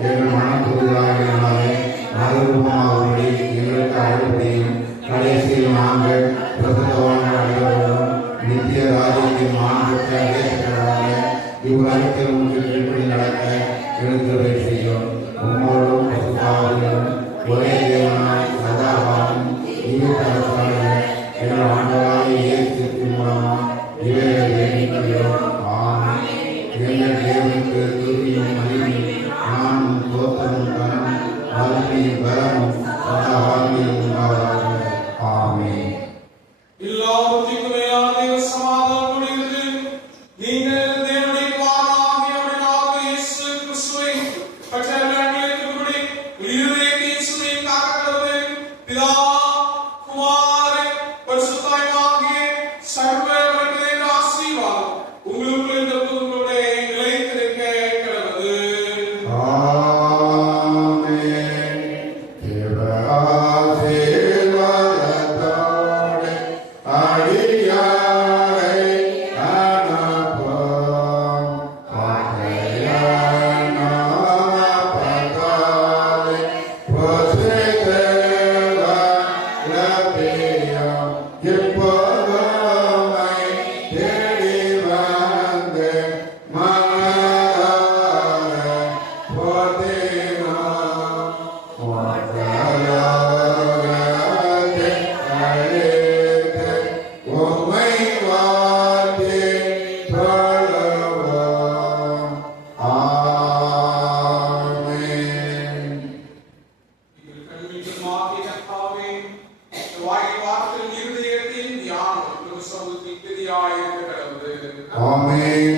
எங்கள் மனம் புதிதாகினாலே மறுரூபமாகும்படி எங்களுக்கு அழைப்பதையும் கடைசியில் நாங்கள் பிரசத்தவான்கள் அனைவரும் நித்திய ராஜ்யத்தின் மாண்புக்கு அழைக்கப்பட்டதாக இவ்வுலகத்தில் உங்களுக்கு கீழ்ப்படி நடக்க எழுத்துரை செய்யும். உம்மோடும் பசுதாவிலும் ஒரே தேவனாய் சதாகாலம் ஈவித்தரசாக எங்கள் ஆண்டவராகிய இயேசு கிறிஸ்துவின் மூலமாக இவைகளை வேண்டிக்கிறோம். ஆமென். எங்கள் தேவனுக்கு துதியும் மகிமையும் நானும் தோற்றமும் கனமும் வல்லமையும் பலமும் சதா வாழ்விலும் உண்டாவதாக. ஆமென். எல்லாவற்றிற்கும் மேலான தேவ சமாதானம் கொண்டிருந்து நீங்கள் தேவனுடைய குமாரனாகிய அவருடைய இயேசு கிறிஸ்துவை பெற்றவர்களாகியபடி இருதயத்தை இயேசுவை காக்கிறது. பிதா, குமாரன், பரிசுத்தாவியாகிய சர்வ வல்லமையுள்ள ஆசீர்வாதம் இரட்சகருமாகிய கர்த்தாவே, இந்த வாயின் வார்த்தையின் இருதயத்தின் தியானம் கிறிஸ்துவுக்கு பிரியாயிருக்க கடவுளே. ஆமென்.